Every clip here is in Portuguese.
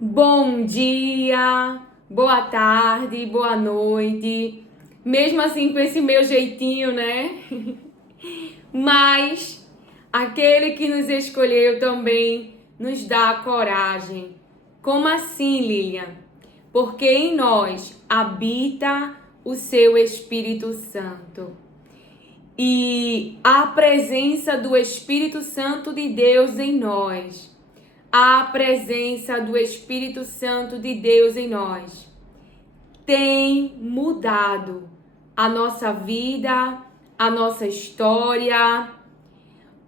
Bom dia, boa tarde, boa noite. Mesmo assim, com esse meu jeitinho, né? Mas aquele que nos escolheu também nos dá coragem. Como assim, Lilian? Porque em nós habita o seu Espírito Santo. E a presença do Espírito Santo de Deus em nós, a presença do Espírito Santo de Deus em nós tem mudado a nossa vida, a nossa história,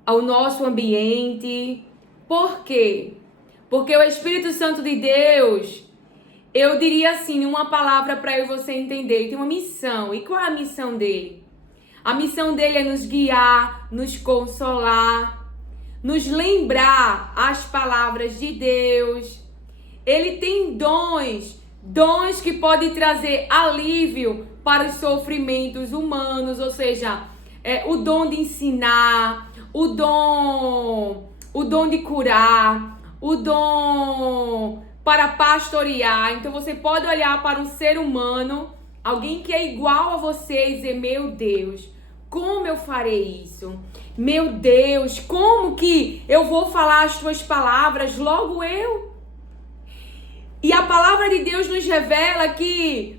o nosso ambiente. Por quê? Porque o Espírito Santo de Deus, eu diria assim, uma palavra para eu e você entender, ele tem uma missão. E qual é a missão dele? A missão dele é nos guiar, nos consolar, nos lembrar as palavras de Deus. Ele tem dons que podem trazer alívio para os sofrimentos humanos, ou seja, o dom de ensinar, o dom de curar, o dom para pastorear. Então você pode olhar para um ser humano, alguém que é igual a você e dizer: meu Deus, como eu farei isso? Meu Deus, como que eu vou falar as tuas palavras? Logo eu. E a palavra de Deus nos revela que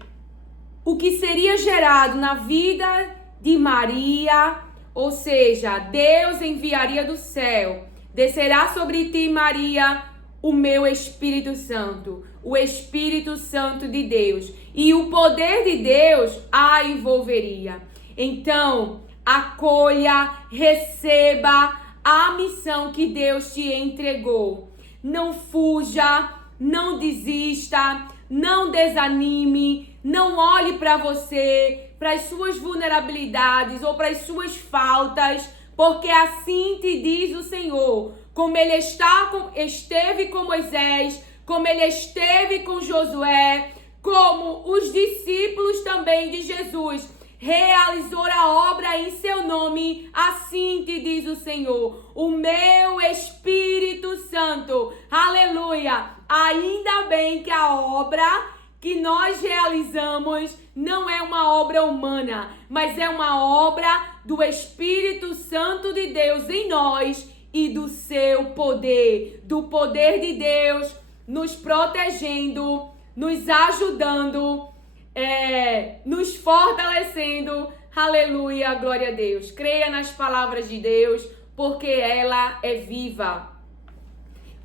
o que seria gerado na vida de Maria, ou seja, Deus enviaria do céu, descerá sobre ti, Maria, o meu Espírito Santo, o Espírito Santo de Deus, e o poder de Deus a envolveria. Então, acolha, receba a missão que Deus te entregou. Não fuja, não desista, não desanime, não olhe para você, para as suas vulnerabilidades ou para as suas faltas, porque assim te diz o Senhor. Como ele esteve com Moisés, como ele esteve com Josué, como os discípulos também de Jesus realizou a obra em seu nome, assim te diz o Senhor, o meu Espírito Santo, aleluia. Ainda bem que a obra que nós realizamos não é uma obra humana, mas é uma obra do Espírito Santo de Deus em nós e do seu poder, do poder de Deus nos protegendo, nos ajudando, nos fortalecendo. Aleluia, glória a Deus. Creia nas palavras de Deus, porque ela é viva.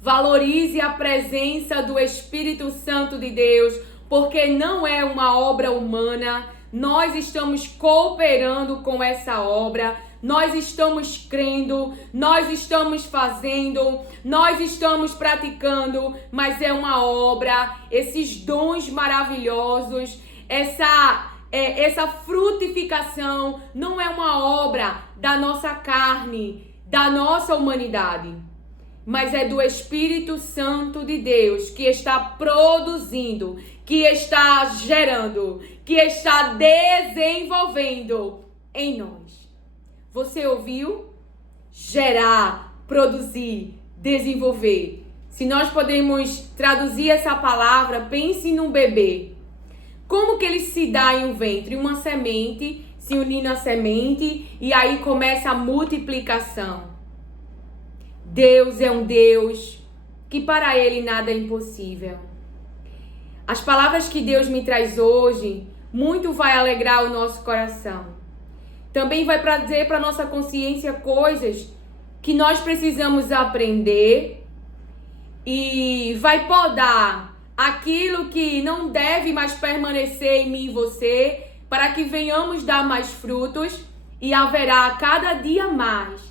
Valorize a presença do Espírito Santo de Deus, porque não é uma obra humana. Nós estamos cooperando com essa obra. Nós estamos crendo, nós estamos fazendo, nós estamos praticando, mas é uma obra, esses dons maravilhosos, essa frutificação não é uma obra da nossa carne, da nossa humanidade, mas é do Espírito Santo de Deus que está produzindo, que está gerando, que está desenvolvendo em nós. Você ouviu? Gerar, produzir, desenvolver. Se nós podemos traduzir essa palavra, pense num bebê. Como que ele se dá em um ventre? Uma semente, se unindo à semente, e aí começa a multiplicação. Deus é um Deus que para ele nada é impossível. As palavras que Deus me traz hoje, muito vai alegrar o nosso coração. Também vai trazer para nossa consciência coisas que nós precisamos aprender e vai podar aquilo que não deve mais permanecer em mim e você, para que venhamos dar mais frutos, e haverá cada dia mais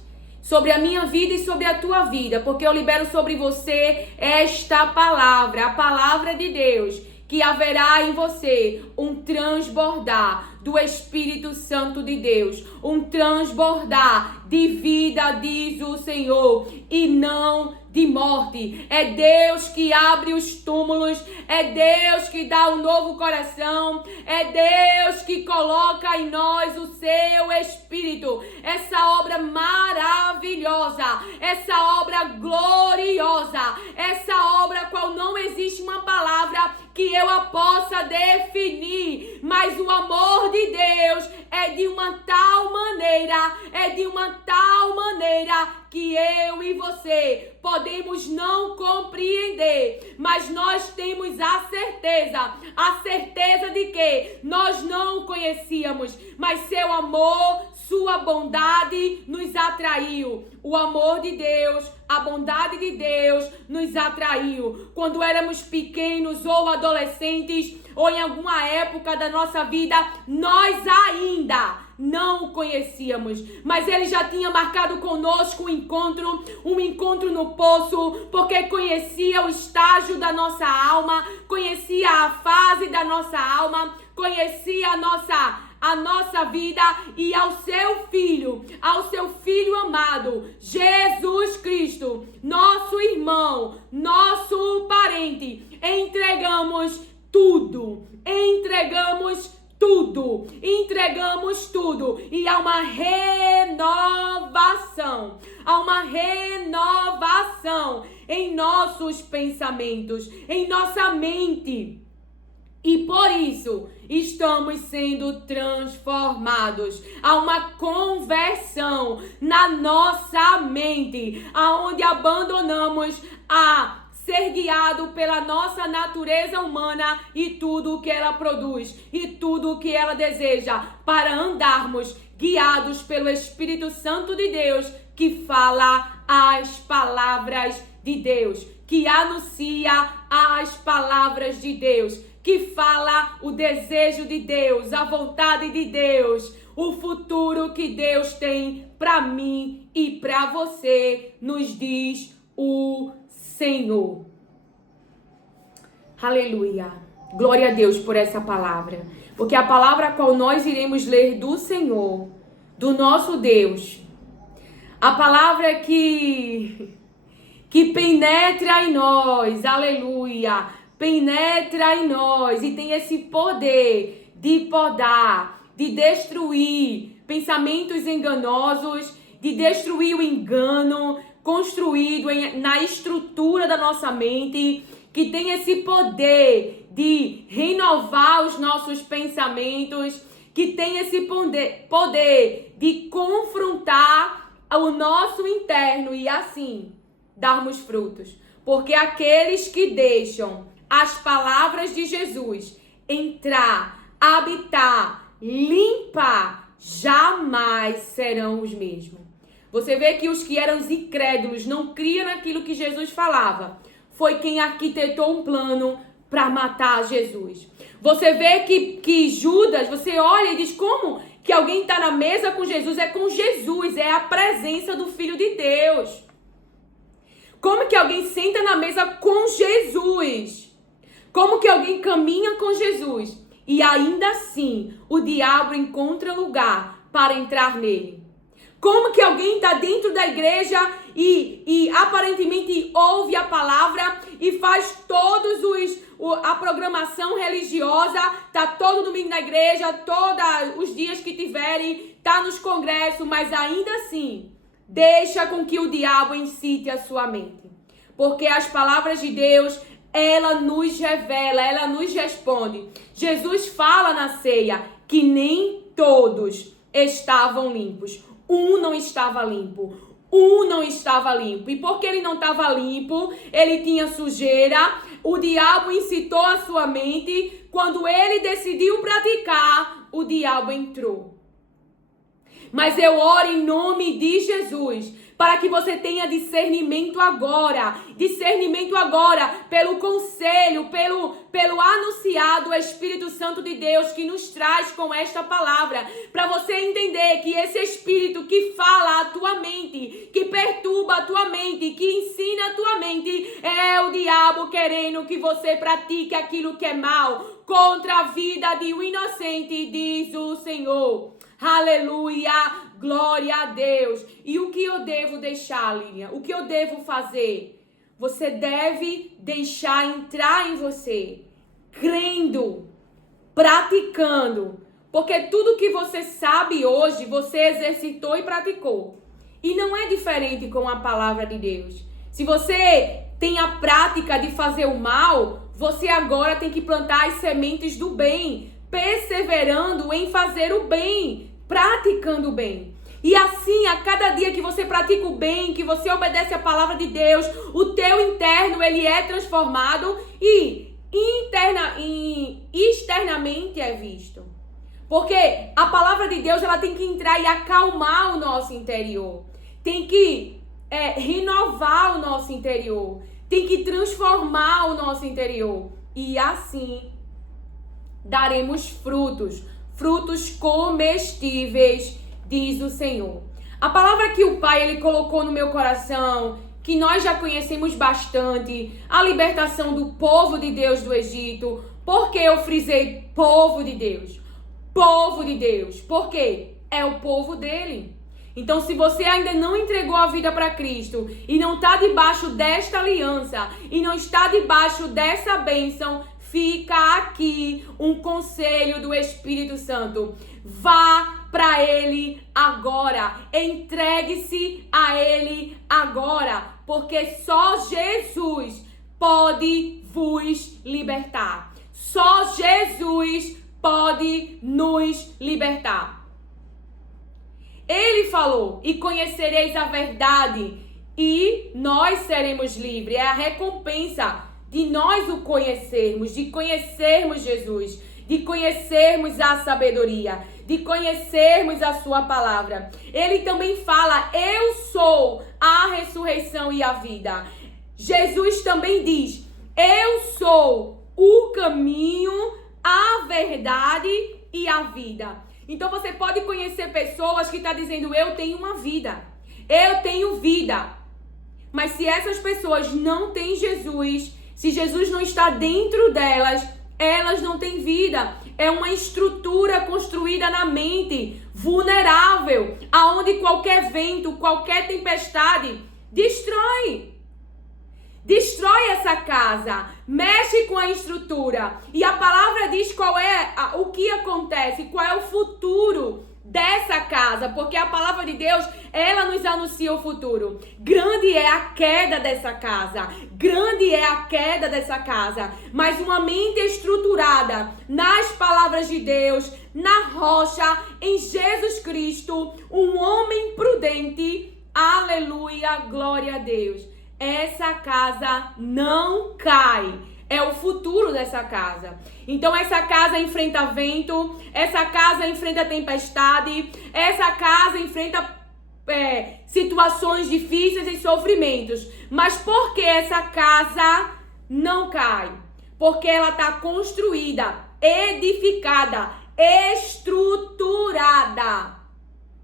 sobre a minha vida e sobre a tua vida, porque eu libero sobre você esta palavra, a palavra de Deus, que haverá em você um transbordar do Espírito Santo de Deus, um transbordar de vida, diz o Senhor, e não de morte. É Deus que abre os túmulos, é Deus que dá um novo coração, é Deus que coloca em nós o seu Espírito. Essa obra maravilhosa, essa obra gloriosa, essa obra qual não existe existe uma palavra que eu a possa definir, mas o amor de Deus é de uma tal maneira, que eu e você podemos não compreender, mas nós temos a certeza de que nós não o conhecíamos, mas seu amor, sua bondade nos atraiu. O amor de Deus, a bondade de Deus nos atraiu. Quando éramos pequenos ou adolescentes, ou em alguma época da nossa vida, nós ainda não o conhecíamos, mas ele já tinha marcado conosco um encontro no poço, porque conhecia o estágio da nossa alma, conhecia a fase da nossa alma, conhecia a nossa vida, e ao seu filho amado, Jesus Cristo, nosso irmão, nosso parente, entregamos tudo, e há uma renovação em nossos pensamentos, em nossa mente, e por isso estamos sendo transformados. Há uma conversão na nossa mente, aonde abandonamos a ser guiado pela nossa natureza humana e tudo o que ela produz e tudo o que ela deseja, para andarmos guiados pelo Espírito Santo de Deus, que fala as palavras de Deus, que anuncia as palavras de Deus, que fala o desejo de Deus, a vontade de Deus, o futuro que Deus tem para mim e para você, nos diz o Senhor. Aleluia. Glória a Deus por essa palavra. Porque a palavra a qual nós iremos ler do Senhor, do nosso Deus, a palavra que penetra em nós, aleluia, penetra em nós e tem esse poder de podar, de destruir pensamentos enganosos, de destruir o engano construído na estrutura da nossa mente, que tem esse poder de renovar os nossos pensamentos, que tem esse poder de confrontar o nosso interno e assim darmos frutos. Porque aqueles que deixam as palavras de Jesus entrar, habitar, limpar, jamais serão os mesmos. Você vê que os que eram incrédulos, não criam naquilo que Jesus falava, foi quem arquitetou um plano para matar Jesus. Você vê que Judas, você olha e diz, como que alguém está na mesa com Jesus? É com Jesus, é a presença do Filho de Deus. Como que alguém senta na mesa com Jesus? Como que alguém caminha com Jesus? E ainda assim, o diabo encontra lugar para entrar nele. Como que alguém está dentro da igreja e aparentemente ouve a palavra e faz a programação religiosa, tá todo domingo na igreja, todos os dias que tiverem, tá nos congressos, mas ainda assim, deixa com que o diabo incite a sua mente. Porque as palavras de Deus, ela nos revela, ela nos responde. Jesus fala na ceia que nem todos estavam limpos. Um não estava limpo. E porque ele não estava limpo, ele tinha sujeira, o diabo incitou a sua mente. Quando ele decidiu praticar, o diabo entrou. Mas eu oro em nome de Jesus, para que você tenha discernimento agora, pelo conselho, pelo anunciado Espírito Santo de Deus que nos traz com esta palavra, para você entender que esse Espírito que fala a tua mente, que perturba a tua mente, que ensina a tua mente, é o diabo querendo que você pratique aquilo que é mal, contra a vida de um inocente, diz o Senhor. Aleluia, glória a Deus. E o que eu devo deixar, Lilian? O que eu devo fazer? Você deve deixar entrar em você, crendo, praticando. Porque tudo que você sabe hoje, você exercitou e praticou. E não é diferente com a palavra de Deus. Se você tem a prática de fazer o mal, você agora tem que plantar as sementes do bem, perseverando em fazer o bem, praticando o bem. E assim, a cada dia que você pratica o bem, que você obedece a palavra de Deus, o teu interno, ele é transformado e externamente é visto. Porque a palavra de Deus, ela tem que entrar e acalmar o nosso interior. Tem que renovar o nosso interior. Tem que transformar o nosso interior. E assim, daremos frutos comestíveis, diz o Senhor. A palavra que o Pai, ele colocou no meu coração, que nós já conhecemos bastante, a libertação do povo de Deus do Egito. Por que eu frisei povo de Deus? Povo de Deus. Por quê? É o povo dele. Então, se você ainda não entregou a vida para Cristo e não está debaixo desta aliança e não está debaixo dessa bênção, fica aqui um conselho do Espírito Santo. Vá para Ele agora. Entregue-se a Ele agora. Porque só Jesus pode vos libertar. Só Jesus pode nos libertar. Ele falou, e conhecereis a verdade, e nós seremos livres. É a recompensa de nós o conhecermos, de conhecermos Jesus, de conhecermos a sabedoria, de conhecermos a sua palavra. Ele também fala, eu sou a ressurreição e a vida. Jesus também diz, eu sou o caminho, a verdade e a vida. Então você pode conhecer pessoas que estão dizendo, eu tenho uma vida, eu tenho vida. Mas se essas pessoas não têm Jesus, se Jesus não está dentro delas, elas não têm vida. É uma estrutura construída na mente, vulnerável, aonde qualquer vento, qualquer tempestade destrói essa casa, mexe com a estrutura. E a palavra diz qual é o que acontece, qual é o futuro dessa casa, porque a palavra de Deus, ela nos anuncia o futuro. Grande é a queda dessa casa, grande é a queda dessa casa, mas uma mente estruturada nas palavras de Deus, na rocha, em Jesus Cristo, um homem prudente, aleluia, glória a Deus. Essa casa não cai. É o futuro dessa casa. Então essa casa enfrenta vento, essa casa enfrenta tempestade, essa casa enfrenta situações difíceis e sofrimentos. Mas por que essa casa não cai? Porque ela está construída, edificada, estruturada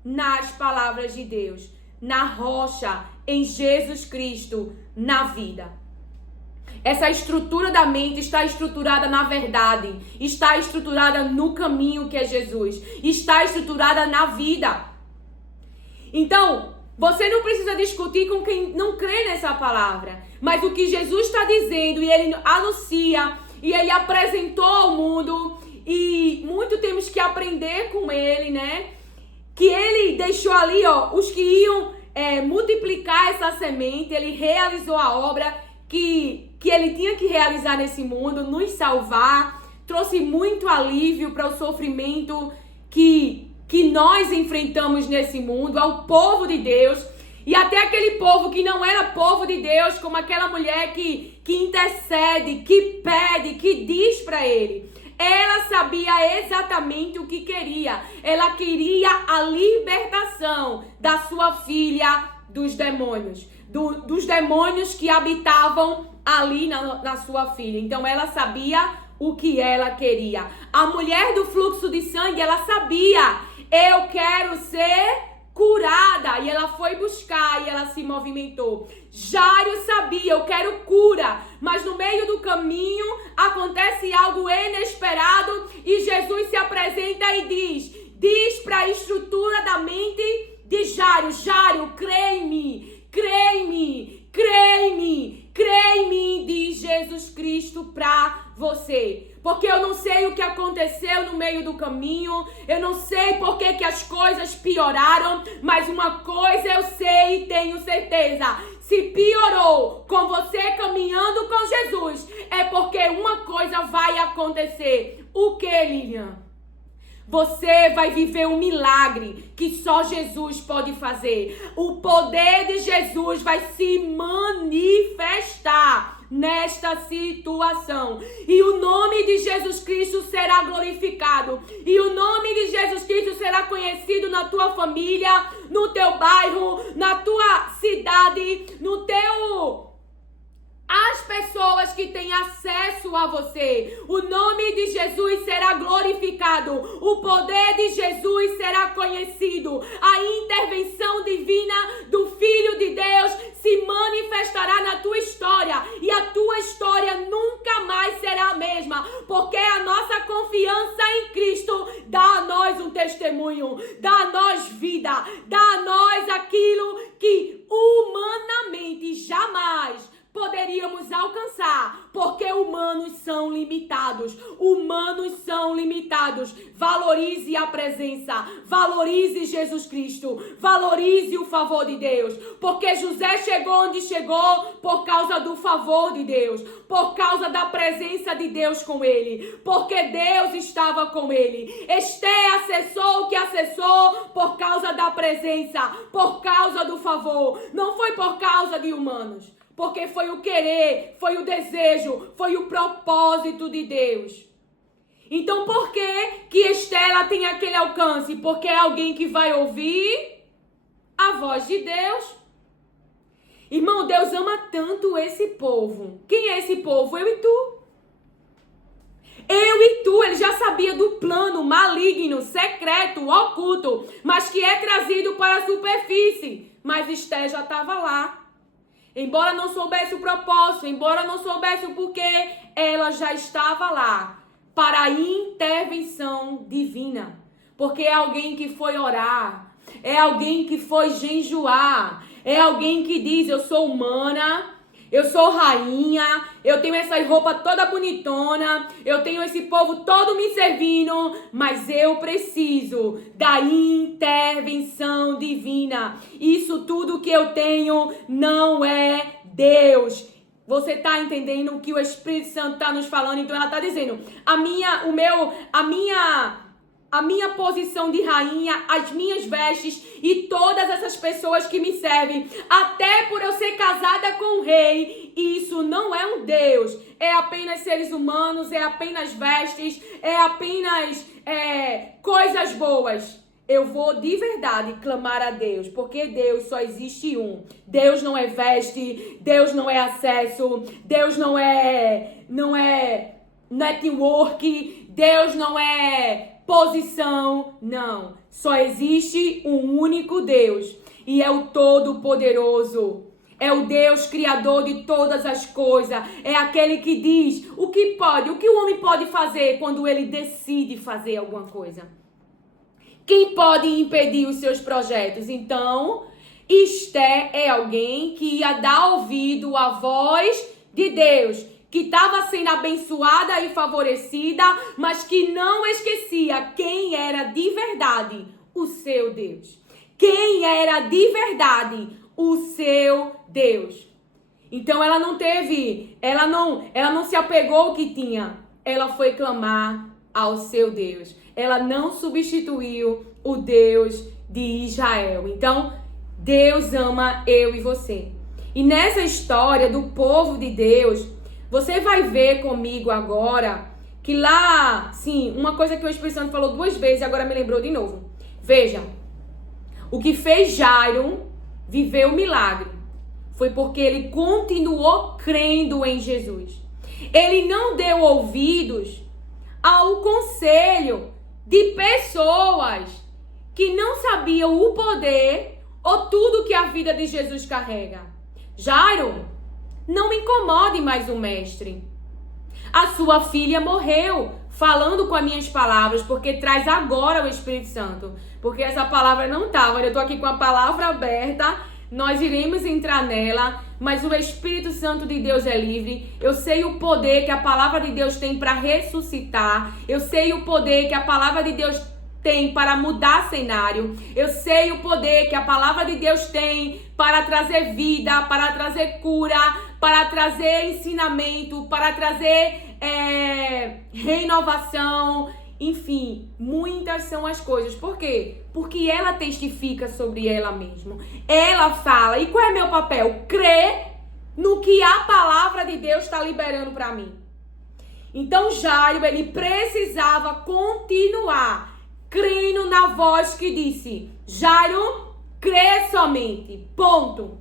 nas palavras de Deus, na rocha, em Jesus Cristo, na vida. Essa estrutura da mente está estruturada na verdade, está estruturada no caminho que é Jesus, está estruturada na vida. Então, você não precisa discutir com quem não crê nessa palavra, mas o que Jesus está dizendo e ele anuncia e ele apresentou ao mundo e muito temos que aprender com ele, né? Que ele deixou ali, os que iam multiplicar essa semente, ele realizou a obra que ele tinha que realizar nesse mundo, nos salvar, trouxe muito alívio para o sofrimento que nós enfrentamos nesse mundo, ao povo de Deus, e até aquele povo que não era povo de Deus, como aquela mulher que intercede, que pede, que diz para ele. Ela sabia exatamente o que queria. Ela queria a libertação da sua filha dos demônios. Dos demônios que habitavam ali na sua filha. Então ela sabia o que ela queria. A mulher do fluxo de sangue, ela sabia. Eu quero ser curada. E ela foi buscar e ela se movimentou. Jairo sabia, eu quero cura. Mas no meio do caminho acontece algo inesperado e Jesus se apresenta e diz para a estrutura da mente de Jairo, crê em mim, crê em mim, crê em mim, crê em mim, diz Jesus Cristo para você. Porque eu não sei o que aconteceu no meio do caminho, eu não sei por que as coisas pioraram, mas uma coisa eu sei e tenho certeza. Se piorou com você caminhando com Jesus, é porque uma agora vai acontecer. O que, Lilian? Você vai viver um milagre que só Jesus pode fazer. O poder de Jesus vai se manifestar nesta situação. E o nome de Jesus Cristo será glorificado. E o nome de Jesus Cristo será conhecido na tua família, no teu bairro, na tua cidade, no teu... As pessoas que têm acesso a você, o nome de Jesus será glorificado, o poder de Jesus será conhecido, a intervenção divina do Filho de Deus se manifestará na tua história e a tua história nunca mais será a mesma, porque a nossa confiança em Cristo dá a nós um testemunho, dá a nós vida, dá a nós aquilo que humanamente jamais poderíamos alcançar, porque humanos são limitados. Humanos são limitados. Valorize a presença, valorize Jesus Cristo, valorize o favor de Deus, porque José chegou onde chegou por causa do favor de Deus, por causa da presença de Deus com ele, porque Deus estava com ele. Esther acessou o que acessou por causa da presença, por causa do favor, não foi por causa de humanos. Porque foi o querer, foi o desejo, foi o propósito de Deus. Então por que Estela tem aquele alcance? Porque é alguém que vai ouvir a voz de Deus. Irmão, Deus ama tanto esse povo. Quem é esse povo? Eu e tu. Eu e tu, ele já sabia do plano maligno, secreto, oculto, mas que é trazido para a superfície. Mas Esther já estava lá. Embora não soubesse o propósito, embora não soubesse o porquê, ela já estava lá para a intervenção divina. Porque é alguém que foi orar, é alguém que foi jejuar, é alguém que diz, eu sou humana, eu sou rainha, eu tenho essa roupa toda bonitona, eu tenho esse povo todo me servindo, mas eu preciso da intervenção divina. Isso tudo que eu tenho não é Deus. Você está entendendo o que o Espírito Santo está nos falando? Então ela está dizendo, a minha posição de rainha, as minhas vestes e todas essas pessoas que me servem, até por eu ser casada com o rei, isso não é um Deus, é apenas seres humanos, é apenas vestes, é apenas coisas boas. Eu vou de verdade clamar a Deus, porque Deus só existe um. Deus não é veste, Deus não é acesso, Deus não é network, Deus não é posição, não. Só existe um único Deus e é o Todo-Poderoso. É o Deus Criador de todas as coisas. É aquele que diz o que o homem pode fazer quando ele decide fazer alguma coisa. Quem pode impedir os seus projetos? Então, Esther é alguém que ia dar ouvido à voz de Deus, que estava sendo abençoada e favorecida, mas que não esquecia quem era de verdade o seu Deus. Quem era de verdade o seu Deus. Então ela não se apegou ao que tinha. Ela foi clamar ao seu Deus. Ela não substituiu o Deus de Israel. Então, Deus ama eu e você. E nessa história do povo de Deus, você vai ver comigo agora que lá, sim, uma coisa que o Espírito Santo falou 2 vezes e agora me lembrou de novo. Veja, o que fez Jairo viver o milagre foi porque ele continuou crendo em Jesus. Ele não deu ouvidos ao conselho de pessoas que não sabiam o poder ou tudo que a vida de Jesus carrega. Jairo, não me incomode mais o mestre. A sua filha morreu falando com as minhas palavras, porque traz agora o Espírito Santo. Porque essa palavra não estava, eu estou aqui com a palavra aberta, nós iremos entrar nela, mas o Espírito Santo de Deus é livre. Eu sei o poder que a palavra de Deus tem para ressuscitar. Eu sei o poder que a palavra de Deus tem para mudar cenário. Eu sei o poder que a palavra de Deus tem para trazer vida, para trazer cura, para trazer ensinamento, para trazer renovação, enfim, muitas são as coisas. Por quê? Porque ela testifica sobre ela mesma. Ela fala. E qual é meu papel? Crer no que a palavra de Deus está liberando para mim. Então Jairo, ele precisava continuar crendo na voz que disse: Jairo, crê somente. Ponto.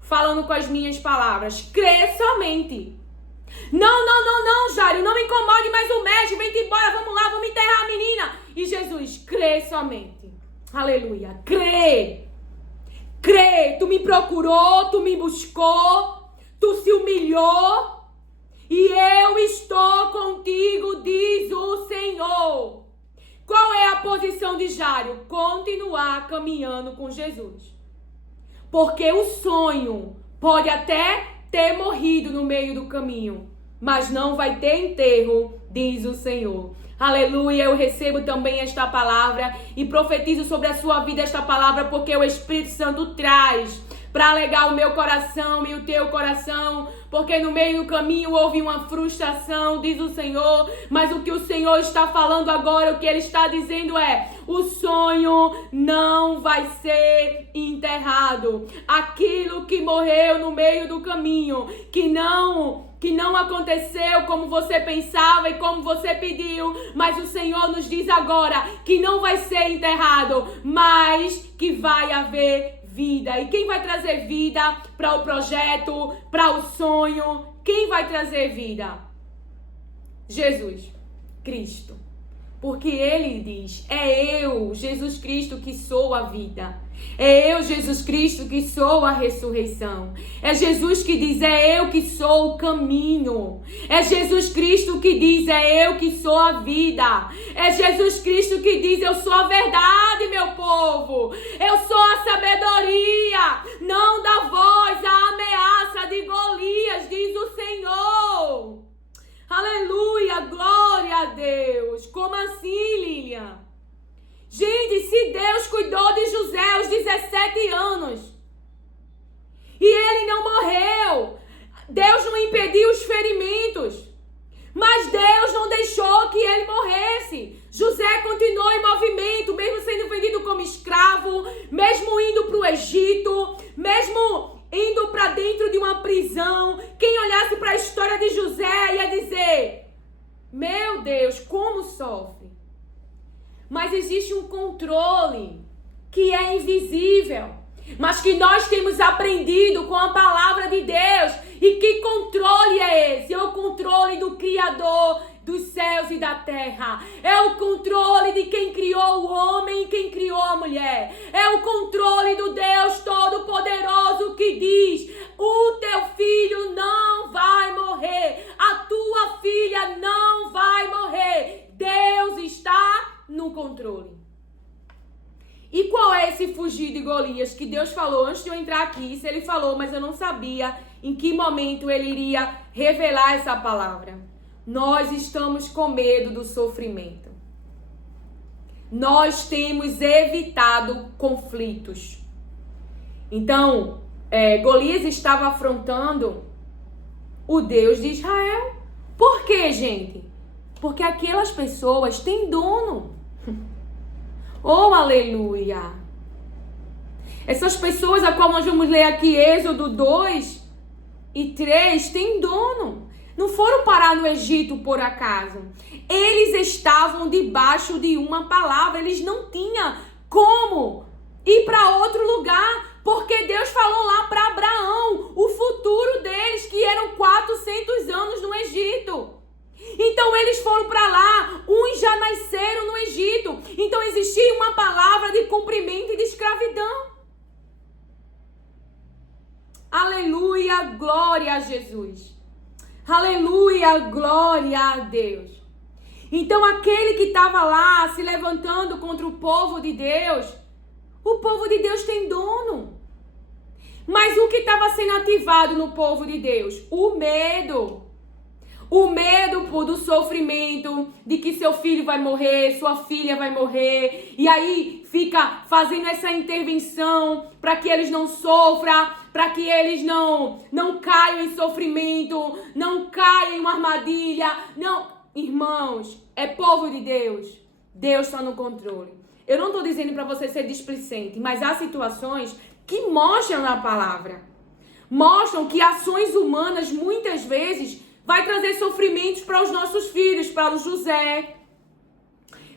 Falando com as minhas palavras, crê somente. Não, Jairo, não me incomode mais o mestre, vem embora, vamos lá, vamos enterrar a menina. E Jesus, crê somente. Aleluia, crê. Crê, tu me procurou, tu me buscou, tu se humilhou e eu estou contigo, diz o Senhor. Qual é a posição de Jairo? Continuar caminhando com Jesus. Porque o sonho pode até ter morrido no meio do caminho, mas não vai ter enterro, diz o Senhor. Aleluia, eu recebo também esta palavra e profetizo sobre a sua vida esta palavra, porque o Espírito Santo traz para alegar o meu coração e o teu coração, porque no meio do caminho houve uma frustração, diz o Senhor, mas o que o Senhor está falando agora, o que Ele está dizendo é: o sonho não vai ser enterrado. Aquilo que morreu no meio do caminho, que não aconteceu como você pensava e como você pediu, mas o Senhor nos diz agora que não vai ser enterrado, mas que vai haver vida. E quem vai trazer vida para o projeto, para o sonho? Quem vai trazer vida? Jesus Cristo. Porque Ele diz: é eu, Jesus Cristo, que sou a vida. É eu, Jesus Cristo, que sou a ressurreição. É Jesus que diz: é eu que sou o caminho. É Jesus Cristo que diz: é eu que sou a vida. É Jesus Cristo que diz: eu sou a verdade, meu povo. Eu sou a sabedoria. Não dá voz à ameaça de Golias, diz o Senhor. Aleluia, glória a Deus. Como assim, Lilian? Gente, se Deus cuidou de José aos 17 anos e ele não morreu, Deus não impediu os ferimentos, mas Deus não deixou que ele morresse. José continuou em movimento, mesmo sendo vendido como escravo, mesmo indo para o Egito, mesmo indo para dentro de uma prisão. Quem olhasse para a história de José ia dizer: meu Deus, como sofre. Mas existe um controle que é invisível, mas que nós temos aprendido com a palavra de Deus. E que controle é esse? É o controle do Criador dos céus e da terra. É o controle de quem criou o homem e quem criou a mulher. É o controle do Deus Todo-Poderoso que diz: o teu filho não vai morrer, a tua filha não vai morrer. Deus está no controle. E qual é esse fugir de Golias que Deus falou antes de eu entrar aqui? Isso ele falou, mas eu não sabia em que momento ele iria revelar essa palavra. Nós estamos com medo do sofrimento. Nós temos evitado conflitos. Então, Golias estava afrontando o Deus de Israel. Por quê, gente? Porque aquelas pessoas têm dono. Oh, aleluia! Essas pessoas, a qual nós vamos ler aqui, Êxodo 2 e 3, têm dono. Não foram parar no Egito por acaso. Eles estavam debaixo de uma palavra. Eles não tinham como ir para outro lugar, porque Deus falou lá para Abraão o futuro deles, que eram 400 anos no Egito. Então eles foram para lá, uns já nasceram no Egito. Então existia uma palavra de cumprimento e de escravidão. Aleluia, glória a Jesus. Aleluia, glória a Deus. Então aquele que estava lá se levantando contra o povo de Deus, o povo de Deus tem dono. Mas o que estava sendo ativado no povo de Deus? O medo. O medo do sofrimento, de que seu filho vai morrer, sua filha vai morrer. E aí fica fazendo essa intervenção para que eles não sofram, para que eles não caiam em sofrimento, não caiam em uma armadilha. Não, irmãos, é povo de Deus. Deus está no controle. Eu não estou dizendo para você ser displicente, mas há situações que mostram na palavra. Mostram que ações humanas, muitas vezes, vai trazer sofrimentos para os nossos filhos, para o José,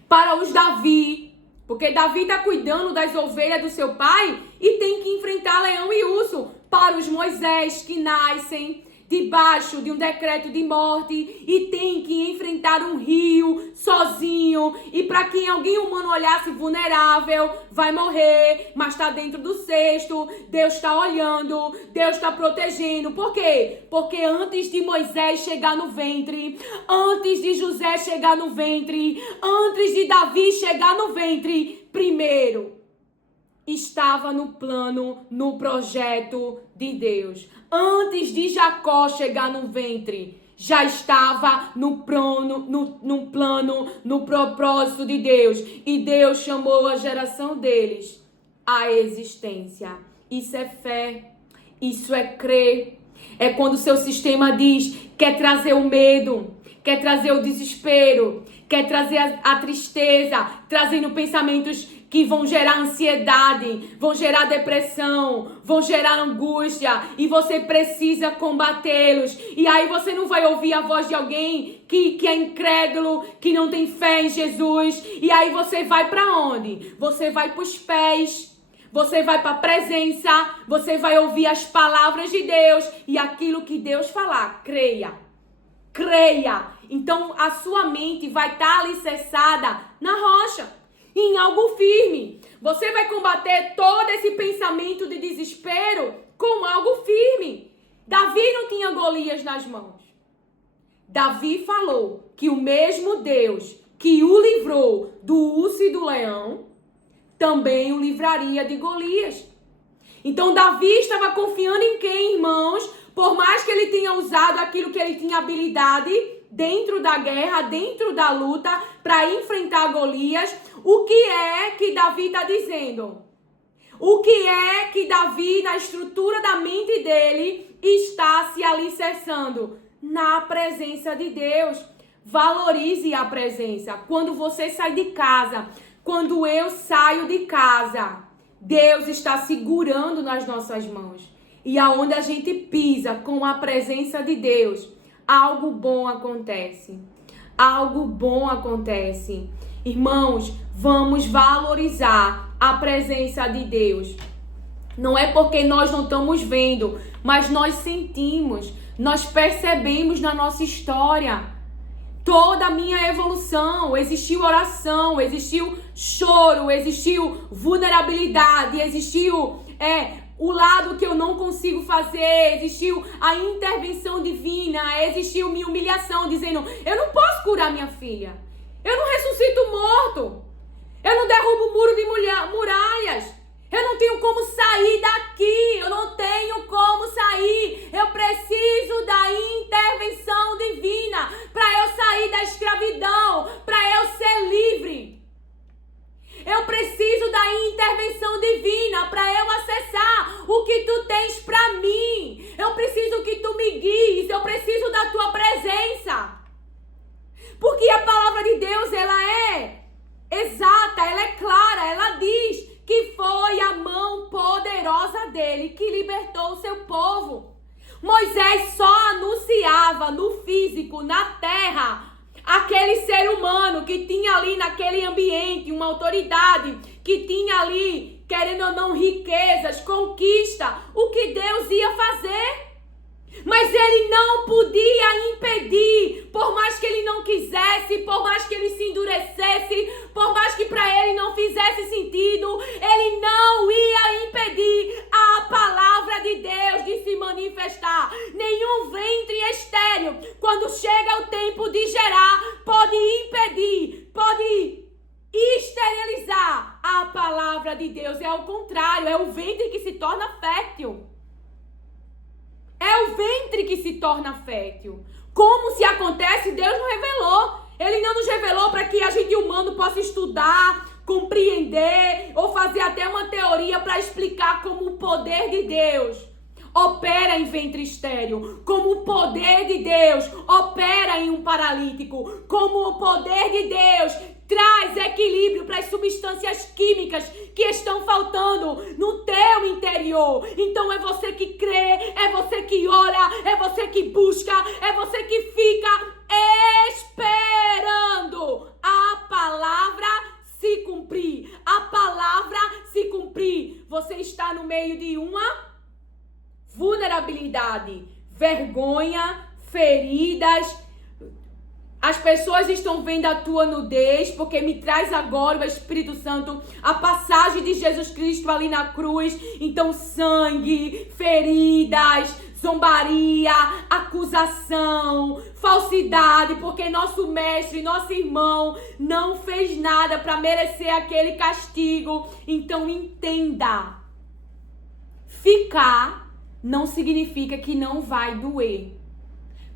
para os Davi. Porque Davi está cuidando das ovelhas do seu pai e tem que enfrentar leão e urso. Para os Moisés que nascem debaixo de um decreto de morte e tem que enfrentar um rio sozinho. E para quem alguém humano olhasse vulnerável, vai morrer, mas está dentro do cesto. Deus está olhando, Deus está protegendo. Por quê? Porque antes de Moisés chegar no ventre, antes de José chegar no ventre, antes de Davi chegar no ventre, primeiro estava no plano, no projeto de Deus. Antes de Jacó chegar no ventre, já estava no plano, no propósito de Deus. E Deus chamou a geração deles à existência. Isso é fé, isso é crer. É quando o seu sistema diz, quer trazer o medo, quer trazer o desespero, quer trazer a tristeza, trazendo pensamentos que vão gerar ansiedade, vão gerar depressão, vão gerar angústia, e você precisa combatê-los. E aí você não vai ouvir a voz de alguém que é incrédulo, que não tem fé em Jesus. E aí você vai para onde? Você vai para os pés, você vai para a presença, você vai ouvir as palavras de Deus, e aquilo que Deus falar, creia. Creia. Então a sua mente vai estar alicerçada na rocha, em algo firme. Você vai combater todo esse pensamento de desespero com algo firme. Davi não tinha Golias nas mãos. Davi falou que o mesmo Deus que o livrou do urso e do leão, também o livraria de Golias. Então Davi estava confiando em quem, irmãos? Por mais que ele tenha usado aquilo que ele tinha habilidade dentro da guerra, dentro da luta, para enfrentar Golias, o que é que Davi está dizendo? O que é que Davi, na estrutura da mente dele, está se alicerçando? Na presença de Deus. Valorize a presença. Quando você sai de casa, quando eu saio de casa, Deus está segurando nas nossas mãos. E aonde a gente pisa com a presença de Deus, algo bom acontece. Algo bom acontece. Irmãos, vamos valorizar a presença de Deus. Não é porque nós não estamos vendo, mas nós sentimos, nós percebemos na nossa história. Toda a minha evolução, existiu oração, existiu choro, existiu vulnerabilidade, existiu o lado que eu não consigo fazer, existiu a intervenção divina, existiu minha humilhação, dizendo, eu não posso curar minha filha, eu não ressuscito morto, eu não derrubo muro de muralhas, eu não tenho como sair daqui, eu não tenho como sair, eu preciso da intervenção divina para eu sair da escravidão, para eu ser livre. Eu preciso da intervenção divina para eu acessar o que tu tens para mim. Eu preciso que tu me guies, eu preciso da tua presença. Porque a palavra de Deus, ela é exata, ela é clara, ela diz que foi a mão poderosa dele que libertou o seu povo. Moisés só anunciava no físico, na terra, aquele ser humano que tinha ali naquele ambiente uma autoridade, que tinha ali, querendo ou não, riquezas, conquista, o que Deus ia fazer. Mas ele não podia impedir, por mais que ele não quisesse, por mais que ele se endurecesse, por mais que para ele não fizesse sentido, ele não ia impedir a palavra de Deus de se manifestar. Nenhum ventre estéril, quando chega o tempo de gerar, pode impedir, pode esterilizar a palavra de Deus. É o contrário, é o ventre que se torna fértil. É o ventre que se torna fértil. Como se acontece, Deus não revelou. Ele não nos revelou para que a gente humano possa estudar, compreender ou fazer até uma teoria para explicar como o poder de Deus opera em ventre estéril, como o poder de Deus opera em um paralítico, como o poder de Deus traz equilíbrio para as substâncias químicas que estão faltando no teu interior. Então é você que crê, é você que ora, é você que busca, é você que fica esperando a palavra se cumprir. A palavra se cumprir. Você está no meio de uma vulnerabilidade, vergonha, feridas. As pessoas estão vendo a tua nudez, porque me traz agora o Espírito Santo, a passagem de Jesus Cristo ali na cruz. Então sangue, feridas, zombaria, acusação, falsidade, porque nosso mestre, nosso irmão não fez nada para merecer aquele castigo. Então entenda, ficar não significa que não vai doer,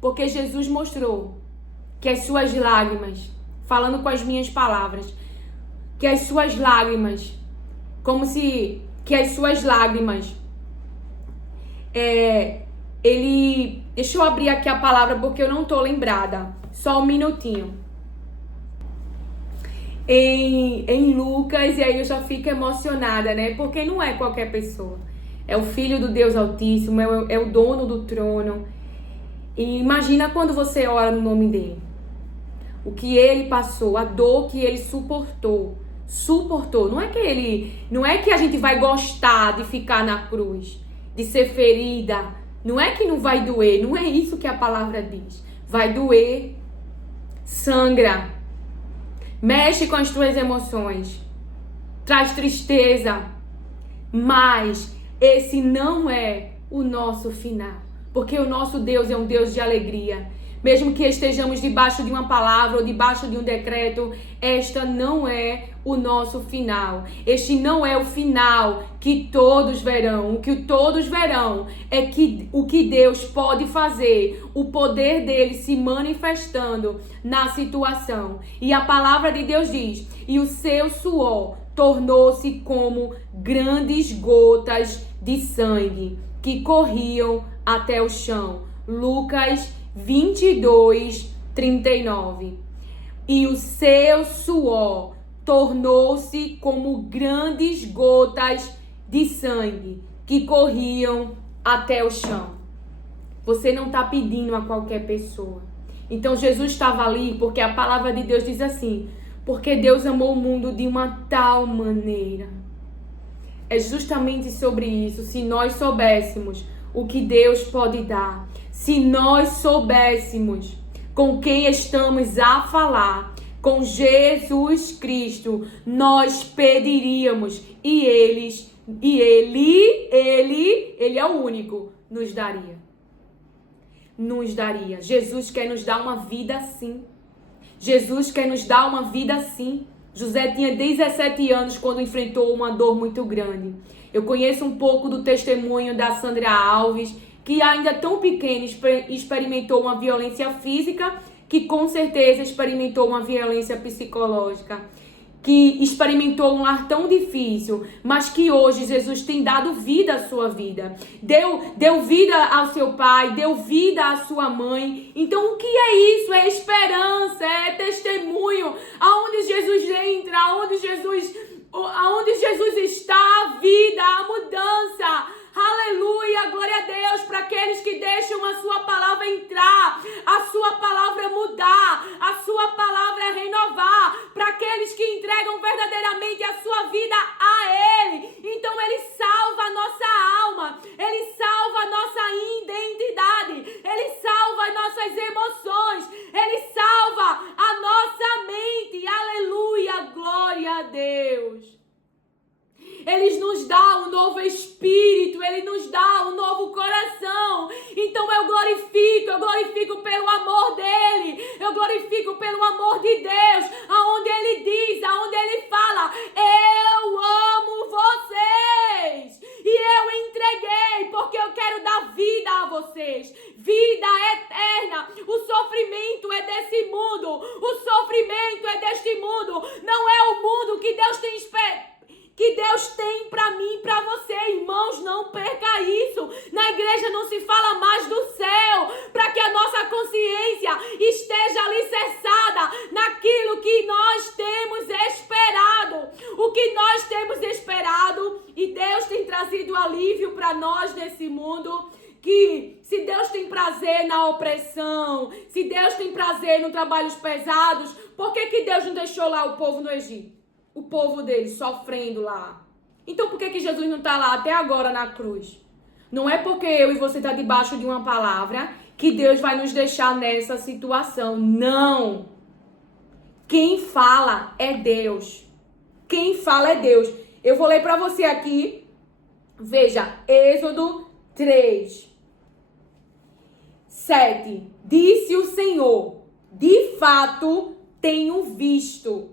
porque Jesus mostrou que as suas lágrimas, falando com as minhas palavras, que as suas lágrimas, deixa eu abrir aqui a palavra porque eu não tô lembrada, só um minutinho. Em Lucas, e aí eu já fico emocionada, né? Porque não é qualquer pessoa, é o Filho do Deus Altíssimo, é o dono do trono. E imagina quando você ora no nome dele. O que ele passou, a dor que ele suportou. Não é que a gente vai gostar de ficar na cruz, de ser ferida. Não é que não vai doer, não é isso que a palavra diz. Vai doer, sangra, mexe com as tuas emoções, traz tristeza. Mas esse não é o nosso final, porque o nosso Deus é um Deus de alegria. Mesmo que estejamos debaixo de uma palavra ou debaixo de um decreto, esta não é o nosso final. Este não é o final que todos verão. O que todos verão é que o que Deus pode fazer, o poder dele se manifestando na situação. E a palavra de Deus diz: e o seu suor tornou-se como grandes gotas de sangue que corriam até o chão. Lucas 22:39. E o seu suor tornou-se como grandes gotas de sangue que corriam até o chão. Você não está pedindo a qualquer pessoa. Então Jesus estava ali porque a palavra de Deus diz assim: porque Deus amou o mundo de uma tal maneira. É justamente sobre isso. Se nós soubéssemos o que Deus pode dar, se nós soubéssemos com quem estamos a falar, com Jesus Cristo, nós pediríamos e Ele é o único, nos daria. Jesus quer nos dar uma vida assim. Jesus quer nos dar uma vida assim. José tinha 17 anos quando enfrentou uma dor muito grande. Eu conheço um pouco do testemunho da Sandra Alves, que ainda tão pequena experimentou uma violência física, que com certeza experimentou uma violência psicológica, que experimentou um lar tão difícil, mas que hoje Jesus tem dado vida à sua vida. Deu vida ao seu pai, deu vida à sua mãe. Então o que é isso? É esperança, é testemunho. Aonde Jesus entra, aonde Jesus está, a vida, a mudança. Aleluia, glória a Deus, para aqueles que deixam a sua palavra entrar, a sua palavra mudar, a sua palavra renovar, para aqueles que entregam verdadeiramente a sua vida a Ele. Então Ele salva a nossa alma, Ele salva a nossa identidade, Ele salva as nossas emoções, Ele salva a nossa mente. Aleluia, glória a Deus. Ele nos dá um novo espírito, Ele nos dá um novo coração. Então eu glorifico pelo amor dEle, eu glorifico pelo amor de Deus, aonde Ele diz, aonde Ele fala: eu amo vocês e eu entreguei porque eu quero dar vida a vocês, vida eterna. O sofrimento família esteja alicerçada naquilo que nós temos esperado. O que nós temos esperado, e Deus tem trazido alívio para nós nesse mundo, que se Deus tem prazer na opressão, se Deus tem prazer nos trabalhos pesados, por que Deus não deixou lá o povo no Egito? O povo dele sofrendo lá. Então por que Jesus não está lá até agora na cruz? Não é porque eu e você está debaixo de uma palavra que Deus vai nos deixar nessa situação. Não! Quem fala é Deus. Quem fala é Deus. Eu vou ler para você aqui. Veja, Êxodo 3, 7. Disse o Senhor: de fato tenho visto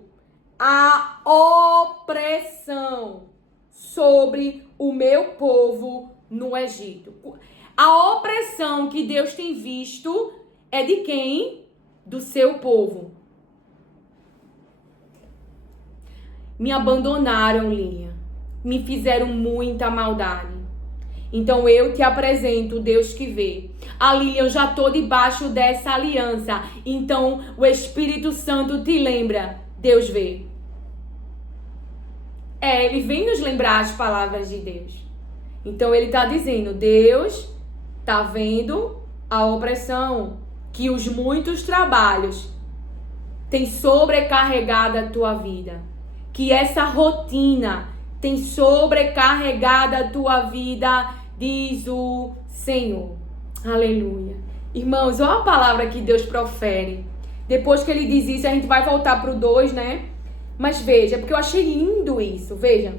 a opressão sobre o meu povo no Egito. A opressão que Deus tem visto é de quem? Do seu povo. Me abandonaram, Lilian. Me fizeram muita maldade. Então eu te apresento o Deus que vê. A Lilian, eu já estou debaixo dessa aliança. Então o Espírito Santo te lembra. Deus vê. Ele vem nos lembrar as palavras de Deus. Então ele está dizendo, Deus está vendo a opressão, que os muitos trabalhos têm sobrecarregado a tua vida. Que essa rotina tem sobrecarregado a tua vida, diz o Senhor. Aleluia. Irmãos, olha a palavra que Deus profere. Depois que ele diz isso, a gente vai voltar para o 2, né? Mas veja, porque eu achei lindo isso. Veja.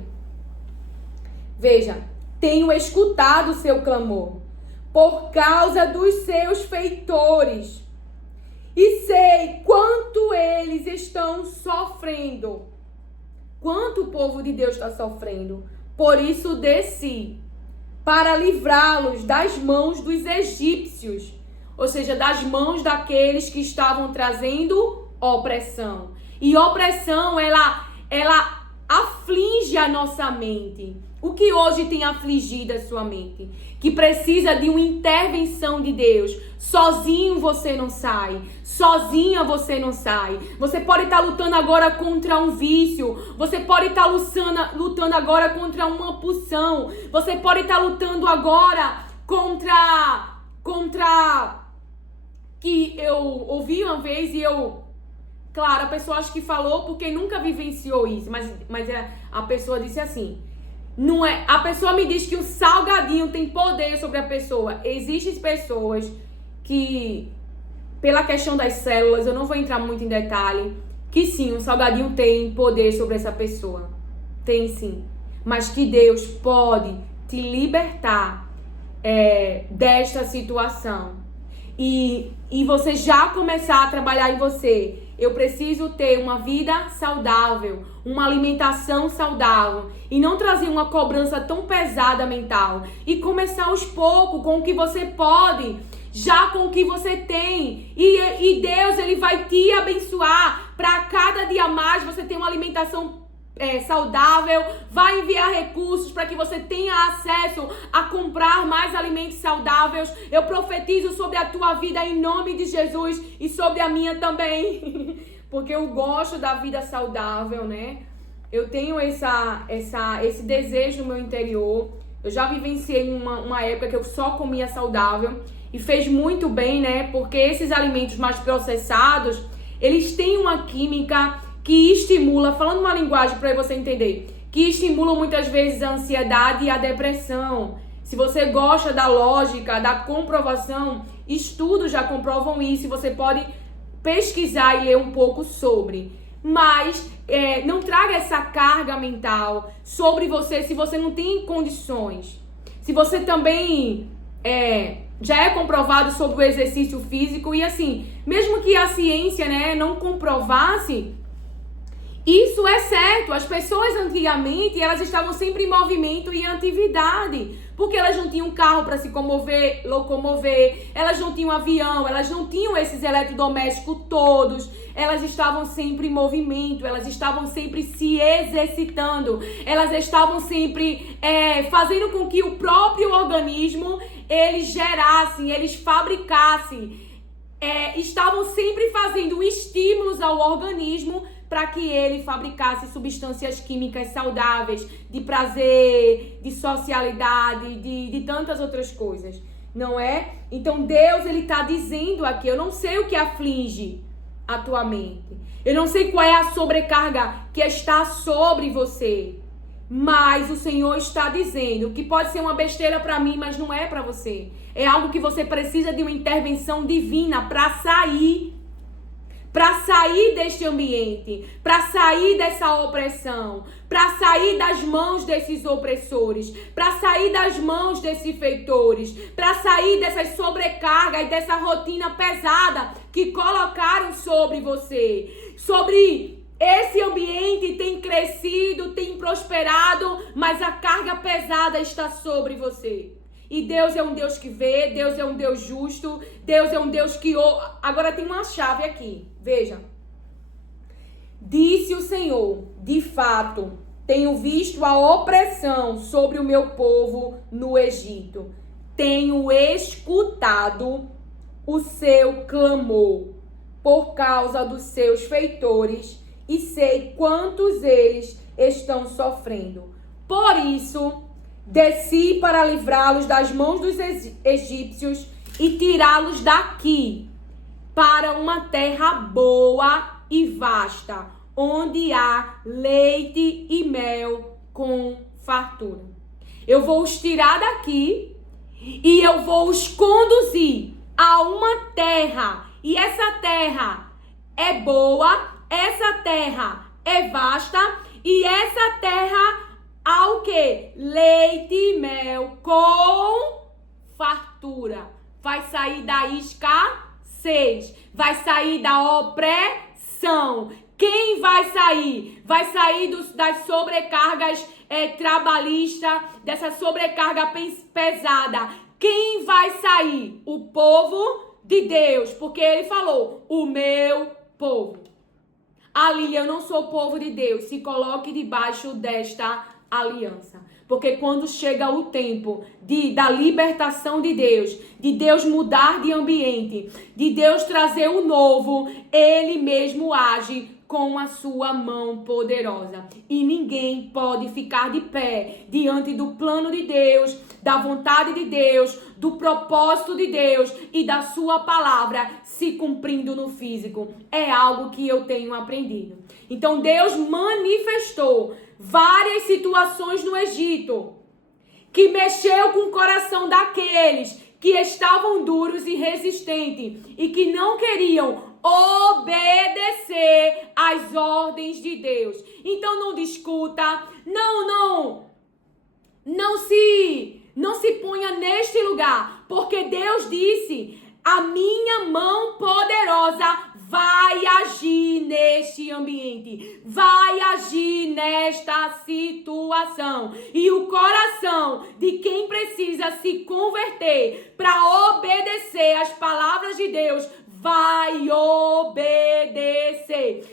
Tenho escutado o seu clamor por causa dos seus feitores. E sei quanto eles estão sofrendo. Quanto o povo de Deus está sofrendo. Por isso desci para livrá-los das mãos dos egípcios. Ou seja, das mãos daqueles que estavam trazendo opressão. E opressão, ela aflige a nossa mente. O que hoje tem afligido a sua mente? Que precisa de uma intervenção de Deus. Sozinho você não sai. Sozinha você não sai. Você pode estar lutando agora contra um vício. Você pode estar lutando agora contra uma pulsão. Você pode estar lutando agora contra... Que eu ouvi uma vez e eu... Claro, a pessoa acho que falou porque nunca vivenciou isso. Mas a pessoa disse assim... Não é, a pessoa me diz que o salgadinho tem poder sobre a pessoa. Existem pessoas que, pela questão das células, eu não vou entrar muito em detalhe, que sim, o salgadinho tem poder sobre essa pessoa. Tem sim. Mas que Deus pode te libertar desta situação. E você já começar a trabalhar em você. Eu preciso ter uma vida saudável, uma alimentação saudável e não trazer uma cobrança tão pesada mental. E começar aos poucos com o que você pode, já com o que você tem. E Deus, Ele vai te abençoar para cada dia mais você ter uma alimentação saudável, vai enviar recursos para que você tenha acesso a comprar mais alimentos saudáveis. Eu profetizo sobre a tua vida em nome de Jesus e sobre a minha também, porque eu gosto da vida saudável, né? Eu tenho esse desejo no meu interior. Eu já vivenciei uma época que eu só comia saudável e fez muito bem, né? Porque esses alimentos mais processados, eles têm uma química que estimula, falando uma linguagem para você entender, que estimula muitas vezes a ansiedade e a depressão. Se você gosta da lógica, da comprovação, estudos já comprovam isso e você pode pesquisar e ler um pouco sobre. Mas não traga essa carga mental sobre você se você não tem condições. Se você também já é comprovado sobre o exercício físico e assim, mesmo que a ciência, né, não comprovasse, isso é certo. As pessoas antigamente, elas estavam sempre em movimento e em atividade, porque elas não tinham carro para se locomover, elas não tinham avião, elas não tinham esses eletrodomésticos todos, elas estavam sempre em movimento, elas estavam sempre se exercitando, elas estavam sempre fazendo com que o próprio organismo, eles gerassem, eles fabricassem estavam sempre fazendo estímulos ao organismo para que ele fabricasse substâncias químicas saudáveis, de prazer, de socialidade, de tantas outras coisas, não é? Então Deus, ele está dizendo aqui, eu não sei o que aflige a tua mente, eu não sei qual é a sobrecarga que está sobre você, mas o Senhor está dizendo que pode ser uma besteira para mim, mas não é para você. É algo que você precisa de uma intervenção divina para sair deste ambiente, para sair dessa opressão, para sair das mãos desses opressores, para sair das mãos desses feitores, para sair dessas sobrecargas e dessa rotina pesada que colocaram sobre você, sobre esse ambiente tem crescido, tem prosperado, mas a carga pesada está sobre você. E Deus é um Deus que vê, Deus é um Deus justo, Deus é um Deus que... Agora tem uma chave aqui, veja. Disse o Senhor, de fato, tenho visto a opressão sobre o meu povo no Egito. Tenho escutado o seu clamor por causa dos seus feitores e sei quantos eles estão sofrendo. Por isso, desci para livrá-los das mãos dos egípcios e tirá-los daqui para uma terra boa e vasta, onde há leite e mel com fartura. Eu vou os tirar daqui e eu vou os conduzir a uma terra, e essa terra é boa, essa terra é vasta, e essa terra há o quê? Leite e mel com fartura. Vai sair da escassez, vai sair da opressão. Quem vai sair? Vai sair das sobrecargas trabalhistas, dessa sobrecarga pesada. Quem vai sair? O povo de Deus, porque ele falou, o meu povo. Lilian, eu não sou povo de Deus, se coloque debaixo desta aliança. Porque quando chega o tempo da libertação de Deus mudar de ambiente, de Deus trazer o novo, ele mesmo age com a sua mão poderosa. E ninguém pode ficar de pé diante do plano de Deus, da vontade de Deus, do propósito de Deus e da sua palavra se cumprindo no físico. É algo que eu tenho aprendido. Então Deus manifestou várias situações no Egito que mexeu com o coração daqueles que estavam duros e resistentes e que não queriam obedecer às ordens de Deus. Então não discuta, não se ponha neste lugar, porque Deus disse, a minha mão poderosa vai agir neste ambiente, vai agir nesta situação. E o coração de quem precisa se converter para obedecer às palavras de Deus vai obedecer.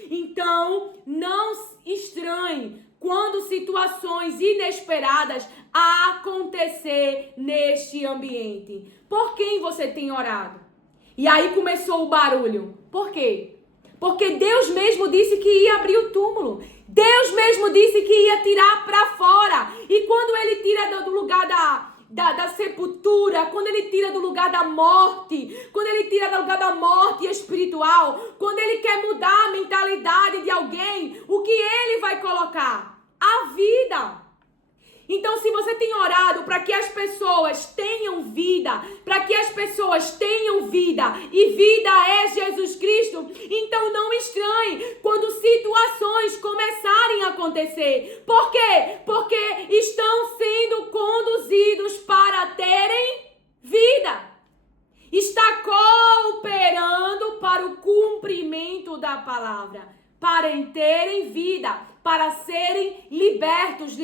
Então, não estranhe quando situações inesperadas acontecer neste ambiente. Por quem você tem orado? E aí começou o barulho. Por quê? Porque Deus mesmo disse que ia abrir o túmulo. Deus mesmo disse que ia tirar para fora. E quando ele tira do lugar da sepultura, quando ele tira do lugar da morte, quando ele tira do lugar da morte espiritual, quando ele quer mudar a mentalidade de alguém, o que ele vai colocar? A vida. Então, se você tem orado para que as pessoas tenham vida, e vida é Jesus Cristo, então não estranhe quando situações começarem a acontecer. Por quê? Porque estão sendo conduzidos para terem vida. Está cooperando para o cumprimento da palavra, para terem vida, para serem libertos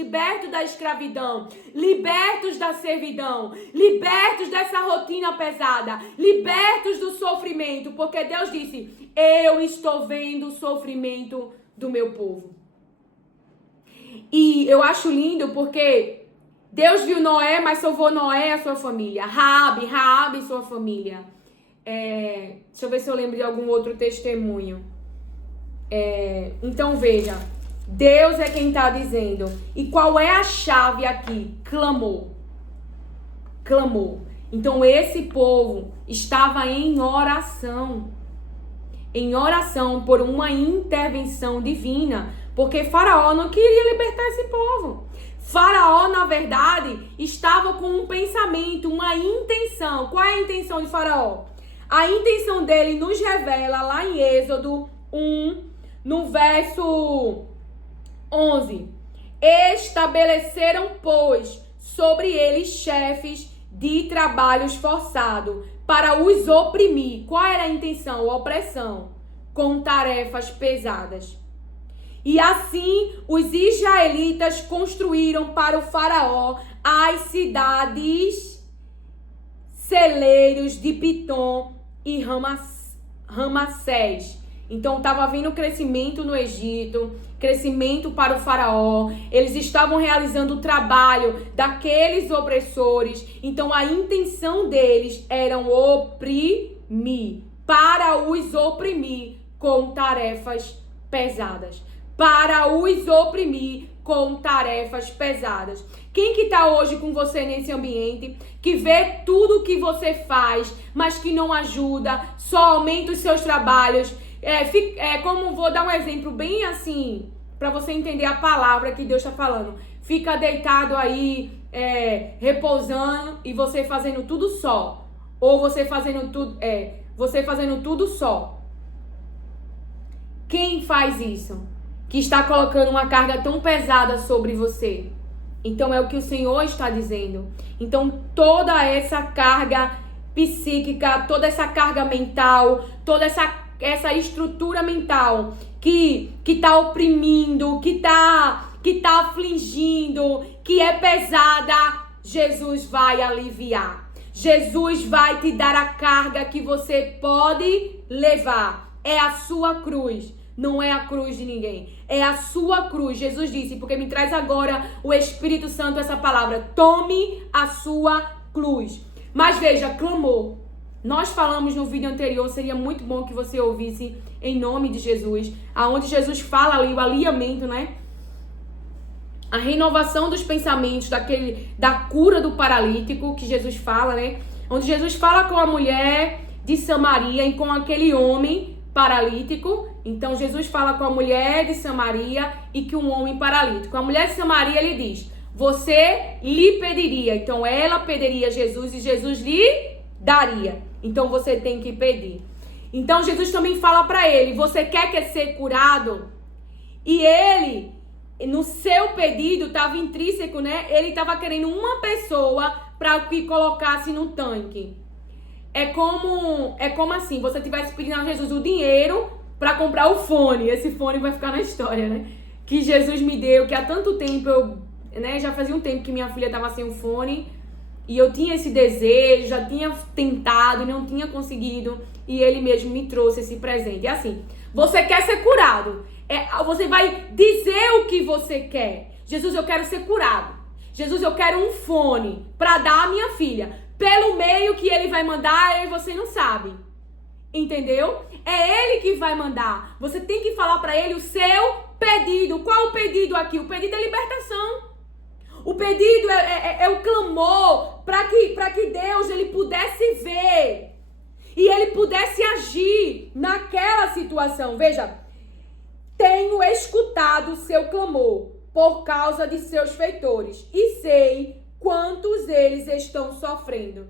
da escravidão, libertos da servidão, libertos dessa rotina pesada, libertos do sofrimento, porque Deus disse, eu estou vendo o sofrimento do meu povo. E eu acho lindo porque Deus viu Noé, mas salvou Noé e a sua família, Raabe e sua família. Deixa eu ver se eu lembro de algum outro testemunho. Então veja, Deus é quem está dizendo. E qual é a chave aqui? Clamou. Clamou. Então esse povo estava em oração. Em oração por uma intervenção divina. Porque Faraó não queria libertar esse povo. Faraó, na verdade, estava com um pensamento, uma intenção. Qual é a intenção de Faraó? A intenção dele nos revela lá em Êxodo 1, no verso 11. Estabeleceram, pois, sobre eles chefes de trabalhos forçados para os oprimir. Qual era a intenção? Opressão, com tarefas pesadas. E assim os israelitas construíram para o faraó as cidades, celeiros de Pitom e Ramassés. Então estava vindo crescimento no Egito, crescimento para o faraó. Eles estavam realizando o trabalho daqueles opressores. Então a intenção deles era oprimir, para os oprimir com tarefas pesadas. Para os oprimir com tarefas pesadas. Quem que tá hoje com você nesse ambiente, que vê tudo que você faz, mas que não ajuda, só aumenta os seus trabalhos? Como vou dar um exemplo bem assim, para você entender a palavra que Deus está falando. Fica deitado aí, repousando, e você fazendo tudo só. Ou você fazendo tudo só. Quem faz isso? Que está colocando uma carga tão pesada sobre você. Então é o que o Senhor está dizendo. Então toda essa carga psíquica, toda essa carga mental, toda essa estrutura mental que está oprimindo, que tá afligindo, que é pesada, Jesus vai aliviar. Jesus vai te dar a carga que você pode levar. É a sua cruz. Não é a cruz de ninguém, é a sua cruz. Jesus disse, porque me traz agora o Espírito Santo essa palavra: tome a sua cruz. Mas veja, clamou. Nós falamos no vídeo anterior, seria muito bom que você ouvisse, em nome de Jesus, aonde Jesus fala ali o alinhamento, né? A renovação dos pensamentos, da cura do paralítico, que Jesus fala, né? Onde Jesus fala com a mulher de Samaria e com aquele homem paralítico. Então Jesus fala com a mulher de Samaria e com um homem paralítico. A mulher de Samaria lhe diz: você lhe pediria. Então ela pediria a Jesus e Jesus lhe daria. Então você tem que pedir. Então Jesus também fala para ele: você quer ser curado? E ele, no seu pedido, estava intrínseco, né? Ele estava querendo uma pessoa para que colocasse no tanque. É como assim, você estivesse pedindo a Jesus o dinheiro para comprar o fone. Esse fone vai ficar na história, né? Que Jesus me deu, que há tanto tempo já fazia um tempo que minha filha estava sem o fone. E eu tinha esse desejo, já tinha tentado e não tinha conseguido. E ele mesmo me trouxe esse presente. É assim, você quer ser curado. Você vai dizer o que você quer. Jesus, eu quero ser curado. Jesus, eu quero um fone para dar à minha filha. Pelo meio que ele vai mandar, você não sabe. Entendeu? É ele que vai mandar. Você tem que falar para ele o seu pedido. Qual o pedido aqui? O pedido é libertação. O pedido é o clamor para que Deus ele pudesse ver e ele pudesse agir naquela situação. Veja, tenho escutado o seu clamor por causa de seus feitores e sei quantos eles estão sofrendo.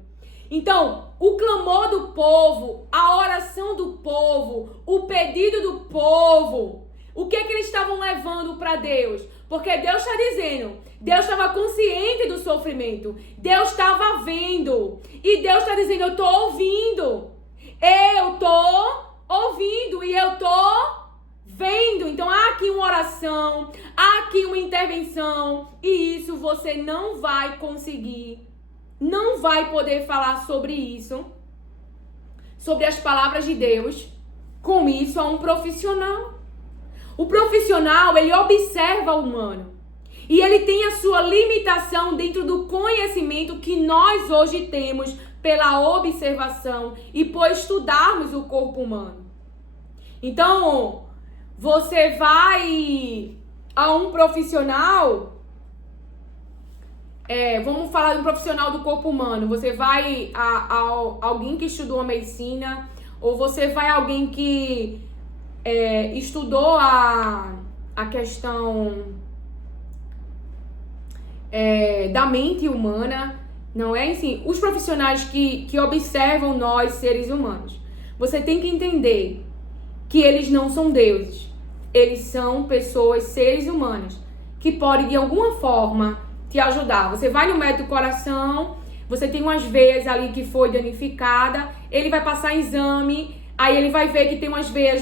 Então, o clamor do povo, a oração do povo, o pedido do povo, o que eles estavam levando para Deus? Porque Deus está dizendo, Deus estava consciente do sofrimento, Deus estava vendo, e Deus está dizendo, eu estou ouvindo e eu estou vendo. Então há aqui uma oração, há aqui uma intervenção, e isso você não vai conseguir, não vai poder falar sobre isso, sobre as palavras de Deus, com isso a um profissional. O profissional, ele observa o humano. E ele tem a sua limitação dentro do conhecimento que nós hoje temos pela observação e por estudarmos o corpo humano. Então, você vai a um profissional, vamos falar de um profissional do corpo humano, você vai a alguém que estudou a medicina, ou você vai a alguém que estudou a questão da mente humana, não é? Assim, os profissionais que observam nós, seres humanos, você tem que entender que eles não são deuses, eles são pessoas, seres humanos, que podem de alguma forma te ajudar. Você vai no médico do coração, você tem umas veias ali que foi danificada, ele vai passar exame, aí ele vai ver que tem umas veias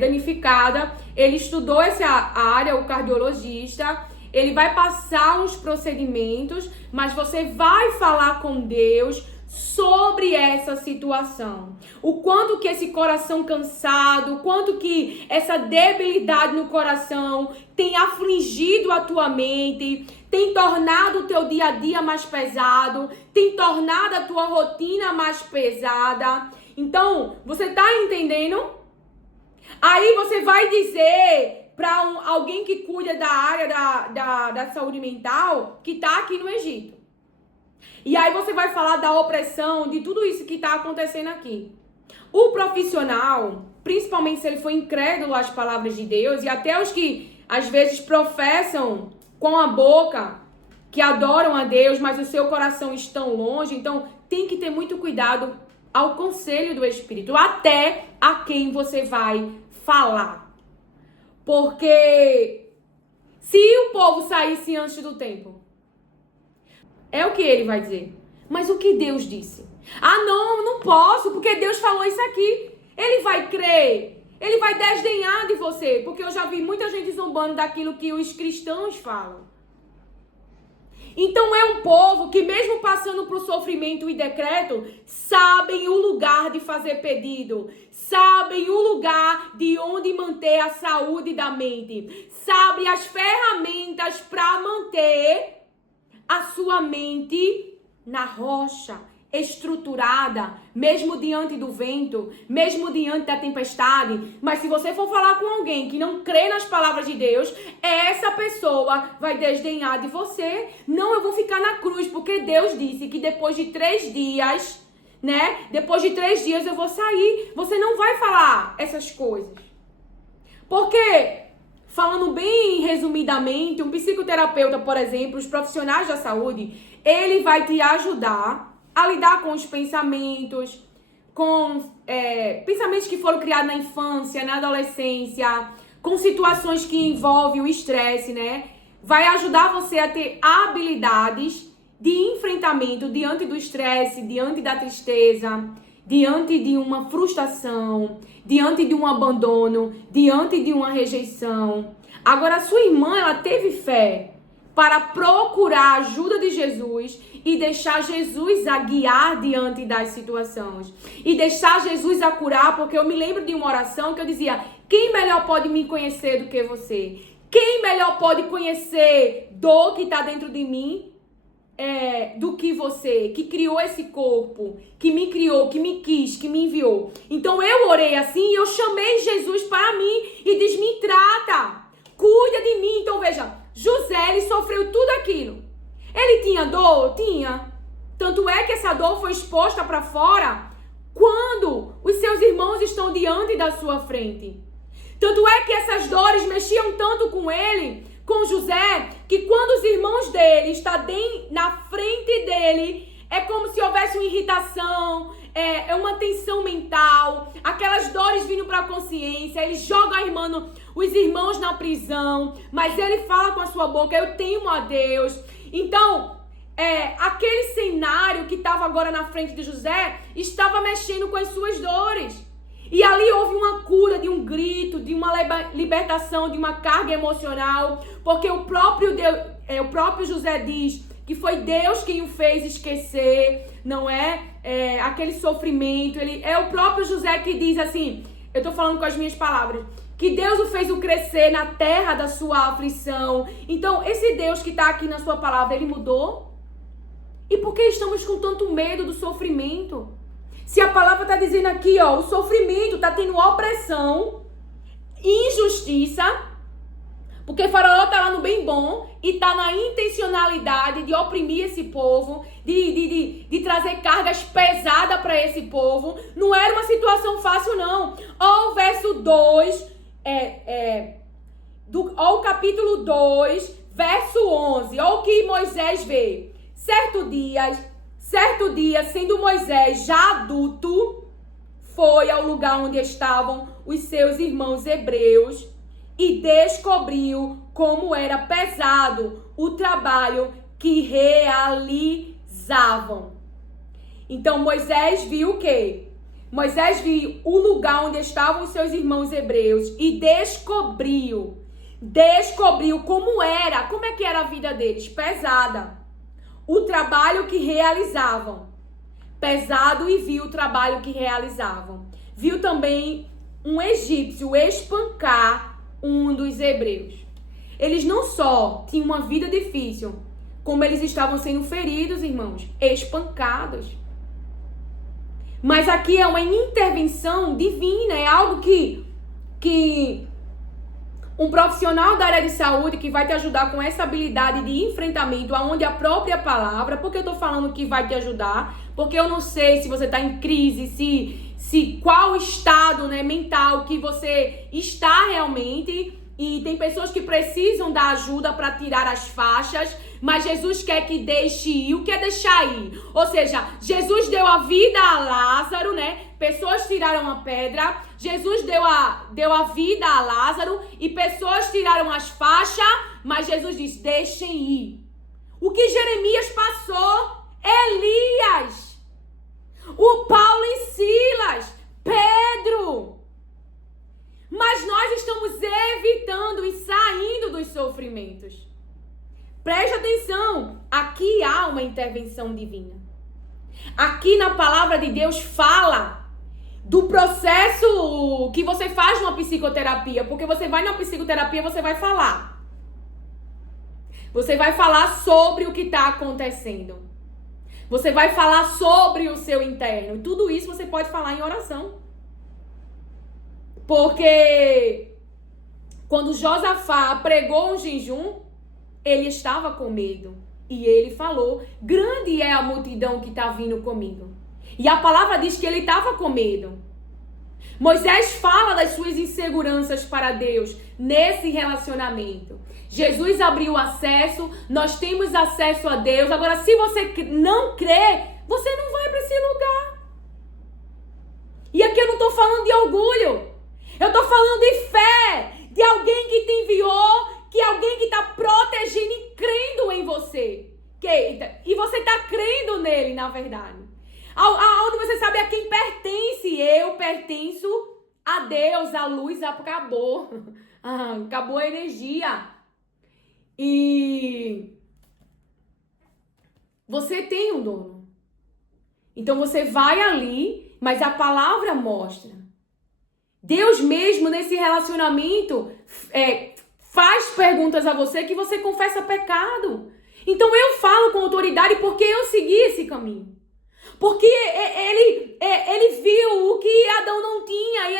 danificadas, ele estudou essa área, o cardiologista, ele vai passar uns procedimentos, mas você vai falar com Deus sobre essa situação. O quanto que esse coração cansado, o quanto que essa debilidade no coração tem afligido a tua mente, tem tornado o teu dia a dia mais pesado, tem tornado a tua rotina mais pesada. Então, você tá entendendo? Aí você vai dizer para alguém que cuida da área da saúde mental que tá aqui no Egito. E aí você vai falar da opressão, de tudo isso que tá acontecendo aqui. O profissional, principalmente se ele for incrédulo às palavras de Deus, e até os que às vezes professam com a boca que adoram a Deus, mas o seu coração está longe, então tem que ter muito cuidado ao conselho do Espírito, até a quem você vai falar. Porque se o povo saísse antes do tempo, é o que ele vai dizer. Mas o que Deus disse? Ah, não posso, porque Deus falou isso aqui. Ele vai crer, ele vai desdenhar de você, porque eu já vi muita gente zombando daquilo que os cristãos falam. Então é um povo que mesmo passando por sofrimento e decreto, sabem o lugar de fazer pedido, sabem o lugar de onde manter a saúde da mente, sabem as ferramentas para manter a sua mente na rocha, estruturada, mesmo diante do vento, mesmo diante da tempestade. Mas se você for falar com alguém que não crê nas palavras de Deus, essa pessoa vai desdenhar de você. Não, eu vou ficar na cruz, porque Deus disse que depois de 3 dias, né? Depois de 3 dias eu vou sair. Você não vai falar essas coisas. Porque, falando bem resumidamente, um psicoterapeuta, por exemplo, os profissionais da saúde, ele vai te ajudar a lidar com os pensamentos, com pensamentos que foram criados na infância, na adolescência, com situações que envolvem o estresse, né? Vai ajudar você a ter habilidades de enfrentamento diante do estresse, diante da tristeza, diante de uma frustração, diante de um abandono, diante de uma rejeição. Agora, a sua irmã, ela teve fé para procurar a ajuda de Jesus e deixar Jesus a guiar diante das situações. E deixar Jesus a curar, porque eu me lembro de uma oração que eu dizia: quem melhor pode me conhecer do que você? Quem melhor pode conhecer dor que está dentro de mim do que você, que criou esse corpo, que me criou, que me quis, que me enviou? Então eu orei assim e eu chamei Jesus para mim e disse: me trata, cuida de mim. Então veja, José, ele sofreu tudo aquilo. Ele tinha dor? Tinha. Tanto é que essa dor foi exposta para fora quando os seus irmãos estão diante da sua frente. Tanto é que essas dores mexiam tanto com ele, com José, que quando os irmãos dele estão na frente dele, é como se houvesse uma irritação, uma tensão mental, aquelas dores vindo para a consciência. Ele joga os irmãos na prisão, mas ele fala com a sua boca: eu temo a Deus. Então, aquele cenário que estava agora na frente de José estava mexendo com as suas dores. E ali houve uma cura, de um grito, de uma libertação, de uma carga emocional, porque o próprio José diz que foi Deus quem o fez esquecer, não é? Aquele sofrimento. É o próprio José que diz assim, eu estou falando com as minhas palavras, que Deus o fez crescer na terra da sua aflição. Então, esse Deus que está aqui na sua palavra, ele mudou? E por que estamos com tanto medo do sofrimento? Se a palavra está dizendo aqui, ó, o sofrimento está tendo opressão, injustiça, porque Faraó está lá no bem bom e está na intencionalidade de oprimir esse povo, de trazer cargas pesadas para esse povo. Não era uma situação fácil, não. Ó o verso 2, ó o capítulo 2, verso 11. Ó o que Moisés vê. Certo dia, sendo Moisés já adulto, foi ao lugar onde estavam os seus irmãos hebreus e descobriu como era pesado o trabalho que realizavam. Então Moisés viu o quê? Moisés viu o lugar onde estavam os seus irmãos hebreus e descobriu como é que era a vida deles, pesada. O trabalho que realizavam, pesado, e viu o trabalho que realizavam. Viu também um egípcio espancar um dos hebreus. Eles não só tinham uma vida difícil, como eles estavam sendo feridos, irmãos, espancados. Mas aqui é uma intervenção divina, é algo que um profissional da área de saúde que vai te ajudar com essa habilidade de enfrentamento, aonde a própria palavra, porque eu tô falando que vai te ajudar, porque eu não sei se você tá em crise, se qual estado, né, mental que você está realmente, e tem pessoas que precisam da ajuda para tirar as faixas, mas Jesus quer que deixe ir. O que é deixar ir? Ou seja, Jesus deu a vida a Lázaro, né? Pessoas tiraram a pedra. Jesus deu a vida a Lázaro e pessoas tiraram as faixas, mas Jesus diz, deixem ir. O que Jeremias passou? Elias, o Paulo e Silas, Pedro. Mas nós estamos evitando e saindo dos sofrimentos. Preste atenção, aqui há uma intervenção divina. Aqui na palavra de Deus fala do processo que você faz numa psicoterapia, porque você vai numa psicoterapia, você vai falar. Você vai falar sobre o que está acontecendo. Você vai falar sobre o seu interno. Tudo isso você pode falar em oração. Porque quando Josafá pregou um jejum, ele estava com medo. E ele falou, grande é a multidão que está vindo comigo. E a palavra diz que ele estava com medo. Moisés fala das suas inseguranças para Deus nesse relacionamento. Jesus abriu acesso, nós temos acesso a Deus. Agora, se você não crê, você não vai para esse lugar. E aqui eu não estou falando de orgulho. Eu estou falando de fé, de alguém que te enviou, que alguém que está protegendo e crendo em você. E você está crendo nele, na verdade. Aonde você sabe a quem pertence. Eu pertenço a Deus, a luz acabou. Acabou a energia. E você tem um dono. Então você vai ali, mas a palavra mostra. Deus mesmo nesse relacionamento faz perguntas a você que você confessa pecado. Então eu falo com autoridade porque eu segui esse caminho. Porque ele viu o que Adão não tinha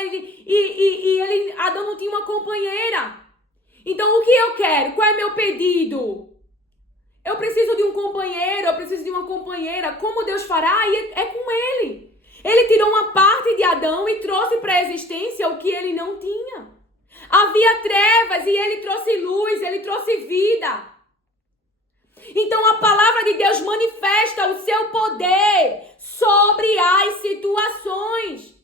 e Adão não tinha uma companheira. Então o que eu quero? Qual é meu pedido? Eu preciso de um companheiro, eu preciso de uma companheira. Como Deus fará? E é com ele. Ele tirou uma parte de Adão e trouxe para a existência o que ele não tinha. Havia trevas e ele trouxe luz, ele trouxe vida. Então a palavra de Deus manifesta o seu poder sobre as situações.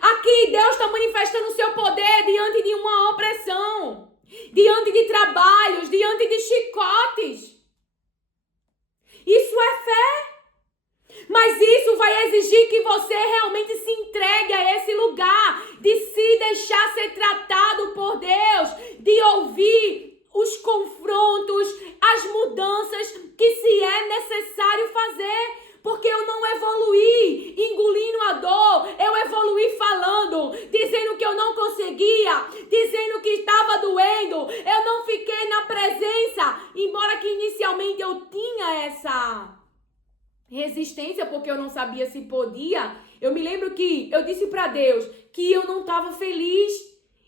Aqui Deus está manifestando o seu poder diante de uma opressão, diante de trabalhos, diante de chicotes. Isso é fé. Mas isso vai exigir que você realmente se entregue a esse lugar, de se deixar ser tratado por Deus, de ouvir os confrontos, as mudanças que se é necessário fazer. Porque eu não evoluí engolindo a dor, eu evoluí falando, dizendo que eu não consegui perseguia, dizendo que estava doendo. Eu não fiquei na presença, embora que inicialmente eu tinha essa resistência, porque eu não sabia se podia. Eu me lembro que eu disse para Deus que eu não estava feliz.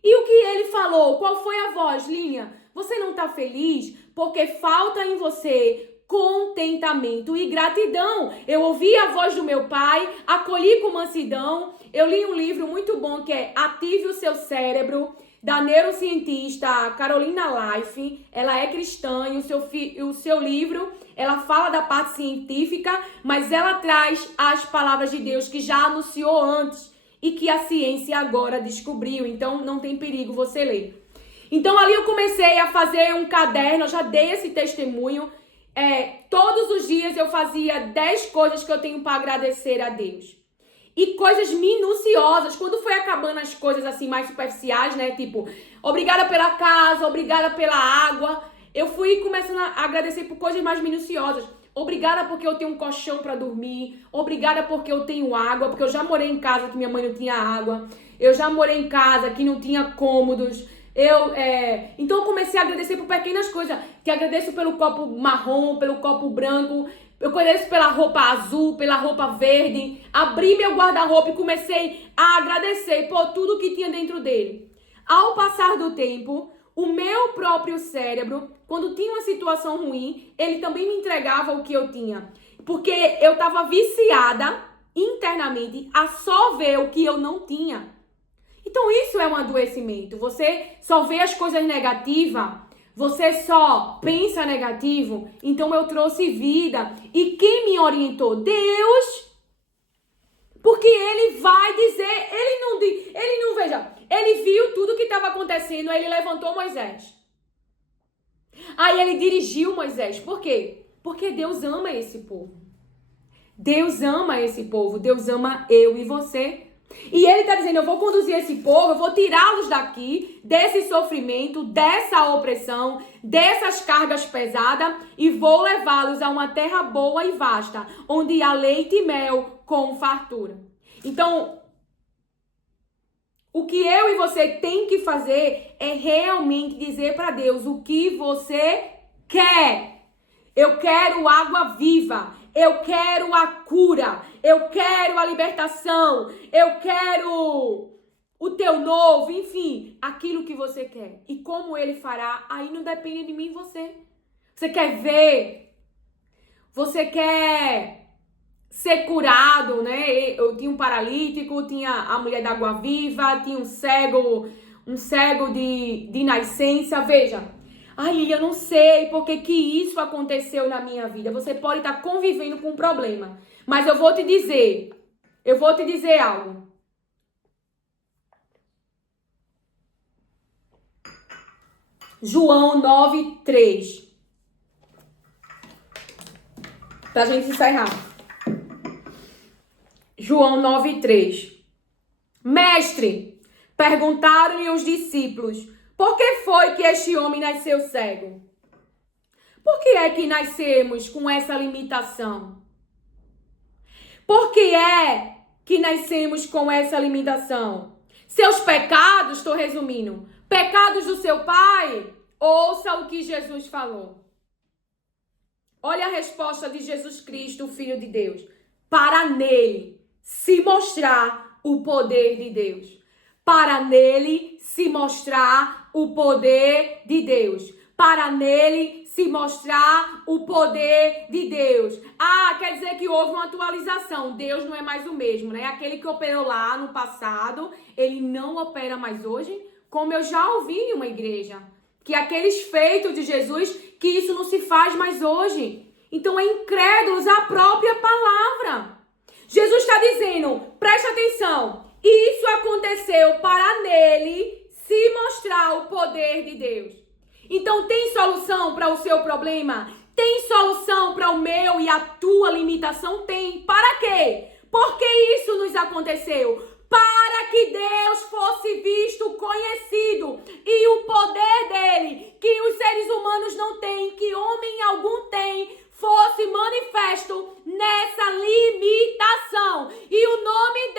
E o que ele falou? Qual foi a voz? Lilian, você não está feliz porque falta em você contentamento e gratidão. Eu ouvi a voz do meu pai, acolhi com mansidão. Eu li um livro muito bom que é Ative o Seu Cérebro, da neurocientista Carolina Leif. Ela é cristã e o seu livro, ela fala da parte científica, mas ela traz as palavras de Deus que já anunciou antes e que a ciência agora descobriu. Então não tem perigo você ler. Então ali eu comecei a fazer um caderno, eu já dei esse testemunho. Todos os dias eu fazia 10 coisas que eu tenho para agradecer a Deus. E coisas minuciosas, quando foi acabando as coisas assim mais superficiais, né? Tipo, obrigada pela casa, obrigada pela água. Eu fui começando a agradecer por coisas mais minuciosas. Obrigada porque eu tenho um colchão para dormir. Obrigada porque eu tenho água, porque eu já morei em casa que minha mãe não tinha água. Eu já morei em casa que não tinha cômodos. Então eu comecei a agradecer por pequenas coisas. Que agradeço pelo copo marrom, pelo copo branco. Eu agradeço pela roupa azul, pela roupa verde. Abri meu guarda-roupa e comecei a agradecer por tudo que tinha dentro dele. Ao passar do tempo, o meu próprio cérebro, quando tinha uma situação ruim, ele também me entregava o que eu tinha. Porque eu estava viciada internamente a só ver o que eu não tinha. Então isso é um adoecimento. Você só vê as coisas negativas, você só pensa negativo. Então eu trouxe vida. E quem me orientou? Deus. Porque ele vai dizer, ele viu tudo que estava acontecendo, aí ele levantou Moisés. Aí ele dirigiu Moisés. Por quê? Porque Deus ama esse povo. Deus ama esse povo, Deus ama eu e você. E ele está dizendo, eu vou conduzir esse povo, eu vou tirá-los daqui, desse sofrimento, dessa opressão, dessas cargas pesadas e vou levá-los a uma terra boa e vasta, onde há leite e mel com fartura. Então, o que eu e você tem que fazer é realmente dizer para Deus o que você quer. Eu quero água viva. Eu quero a cura, eu quero a libertação, eu quero o teu novo, enfim, aquilo que você quer. E como ele fará, aí não depende de mim e você. Você quer ver, você quer ser curado, né? Eu tinha um paralítico, tinha a mulher da água viva, tinha um cego de nascença, veja. Ai, eu não sei porque que isso aconteceu na minha vida. Você pode estar convivendo com um problema. Mas eu vou te dizer algo. João 9:3. Pra gente encerrar. João 9:3. Mestre, perguntaram-lhe os discípulos, por que foi que este homem nasceu cego? Por que é que nascemos com essa limitação? Por que é que nascemos com essa limitação? Seus pecados, estou resumindo, pecados do seu pai? Ouça o que Jesus falou. Olha a resposta de Jesus Cristo, o Filho de Deus. Para nele se mostrar o poder de Deus. Para nele se mostrar o poder de Deus. Para nele se mostrar o poder de Deus. Ah, quer dizer que houve uma atualização. Deus não é mais o mesmo, né? Aquele que operou lá no passado, ele não opera mais hoje. Como eu já ouvi em uma igreja. Que aqueles feitos de Jesus, que isso não se faz mais hoje. Então é incrédulos à própria palavra. Jesus está dizendo, preste atenção. Isso aconteceu para nele se mostrar o poder de Deus. Então tem solução para o seu problema? Tem solução para o meu e a tua limitação? Tem. Para quê? Por que isso nos aconteceu? Para que Deus fosse visto, conhecido e o poder dele, que os seres humanos não têm, que homem algum tem, fosse manifesto nessa limitação e o nome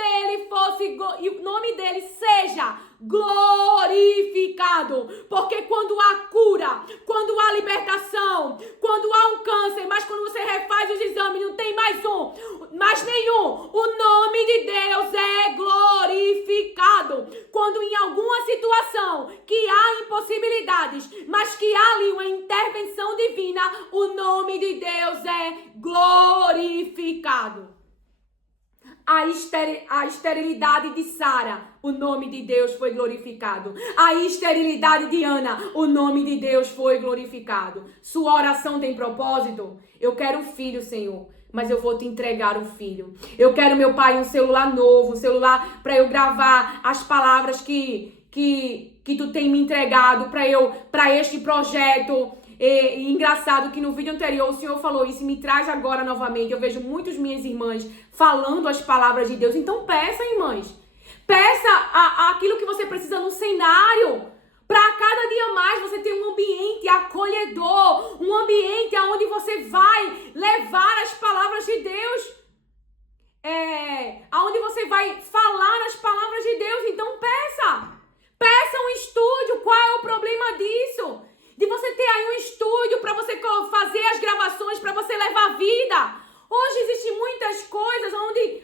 dele seja glorificado. Porque quando há cura, quando há libertação, quando há um câncer, mas quando você refaz os exames, não tem mais nenhum, o nome de Deus é glorificado. Quando em alguma situação que há impossibilidades, mas que há ali uma intervenção divina, o nome de Deus é glorificado. A esterilidade de Sara, o nome de Deus foi glorificado. A esterilidade de Ana, o nome de Deus foi glorificado. Sua oração tem propósito? Eu quero um filho, Senhor, mas eu vou te entregar um filho. Eu quero, meu Pai, um celular novo, um celular para eu gravar as palavras que tu tem me entregado para este projeto. Engraçado que no vídeo anterior o Senhor falou isso e me traz agora novamente. Eu vejo muitas minhas irmãs falando as palavras de Deus. Então peça, irmãs. Peça aquilo que você precisa no cenário. Para cada dia mais você ter um ambiente acolhedor. Um ambiente onde você vai levar as palavras de Deus. Onde você vai falar as palavras de Deus. Então peça. Peça um estúdio. Qual é o problema disso? De você ter aí um estúdio para você fazer as gravações, para você levar vida. Hoje existem muitas coisas onde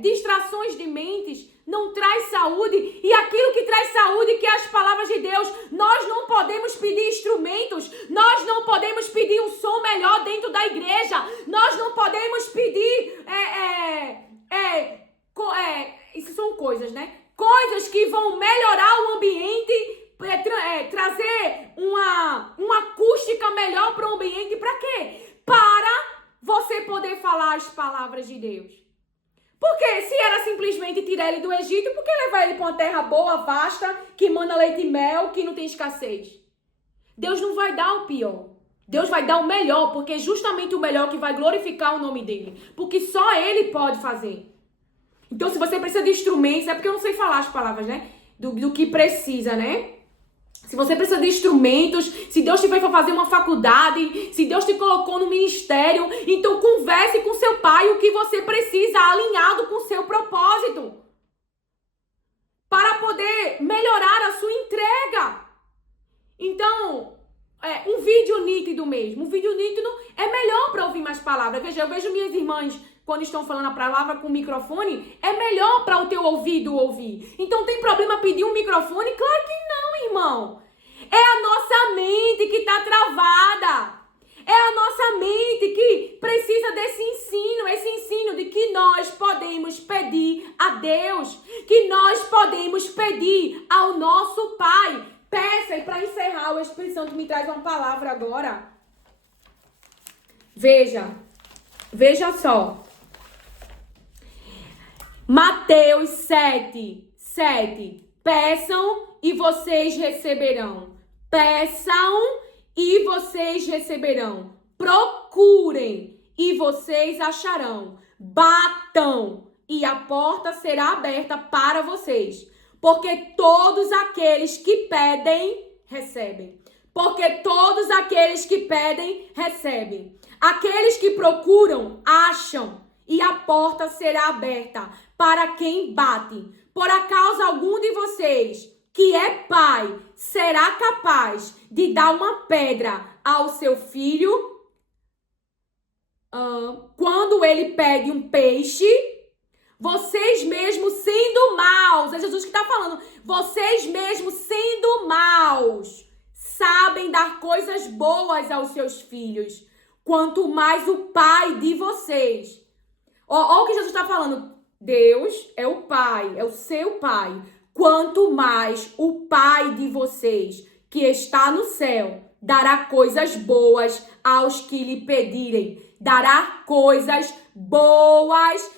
distrações de mentes não traz saúde. E aquilo que traz saúde, que é as palavras de Deus, nós não podemos pedir instrumentos. Nós não podemos pedir um som melhor dentro da igreja. Nós não podemos pedir... isso são coisas, né? Coisas que vão melhorar o ambiente... trazer uma acústica melhor para o ambiente. Para quê? Para você poder falar as palavras de Deus. Porque se era simplesmente tirar ele do Egito, por que levar ele para uma terra boa, vasta, que manda leite e mel, que não tem escassez? Deus não vai dar o pior. Deus vai dar o melhor, porque é justamente o melhor que vai glorificar o nome dele. Porque só ele pode fazer. Então, se você precisa de instrumentos, é porque eu não sei falar as palavras, né? Do que precisa, né? Se você precisa de instrumentos, se Deus te fez para fazer uma faculdade, se Deus te colocou no ministério, então converse com seu pai o que você precisa, alinhado com o seu propósito, para poder melhorar a sua entrega. Então, um vídeo nítido mesmo. Um vídeo nítido é melhor para ouvir mais palavras. Veja, eu vejo minhas irmãs, quando estão falando a palavra com o microfone, é melhor para o teu ouvido ouvir. Então tem problema pedir um microfone? Claro que não, irmão. É a nossa mente que está travada. É a nossa mente que precisa desse ensino, esse ensino de que nós podemos pedir a Deus, que nós podemos pedir ao nosso Pai. Peça, e para encerrar, o Espírito Santo me traz uma palavra agora. Veja só. Mateus 7. Peçam e vocês receberão. Peçam e vocês receberão. Procurem e vocês acharão. Batam e a porta será aberta para vocês. Porque todos aqueles que pedem, recebem. Porque todos aqueles que pedem, recebem. Aqueles que procuram, acham. E a porta será aberta para quem bate. Por acaso algum de vocês, que é pai, será capaz de dar uma pedra ao seu filho quando ele pede um peixe? Vocês mesmos sendo maus, é Jesus que está falando, vocês mesmos sendo maus, sabem dar coisas boas aos seus filhos, quanto mais o Pai de vocês. Olha o que Jesus está falando. Deus é o Pai, é o seu Pai. Quanto mais o Pai de vocês, que está no céu, dará coisas boas aos que lhe pedirem. Dará coisas boas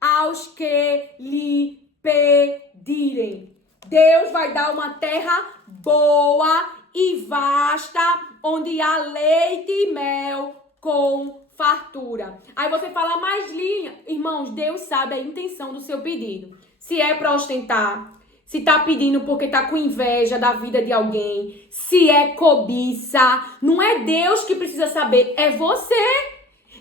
aos que lhe pedirem. Deus vai dar uma terra boa e vasta, onde há leite e mel com fartura. Aí você fala, mas Linha, irmãos, Deus sabe a intenção do seu pedido. Se é para ostentar, se tá pedindo porque tá com inveja da vida de alguém, se é cobiça, não é Deus que precisa saber, é você.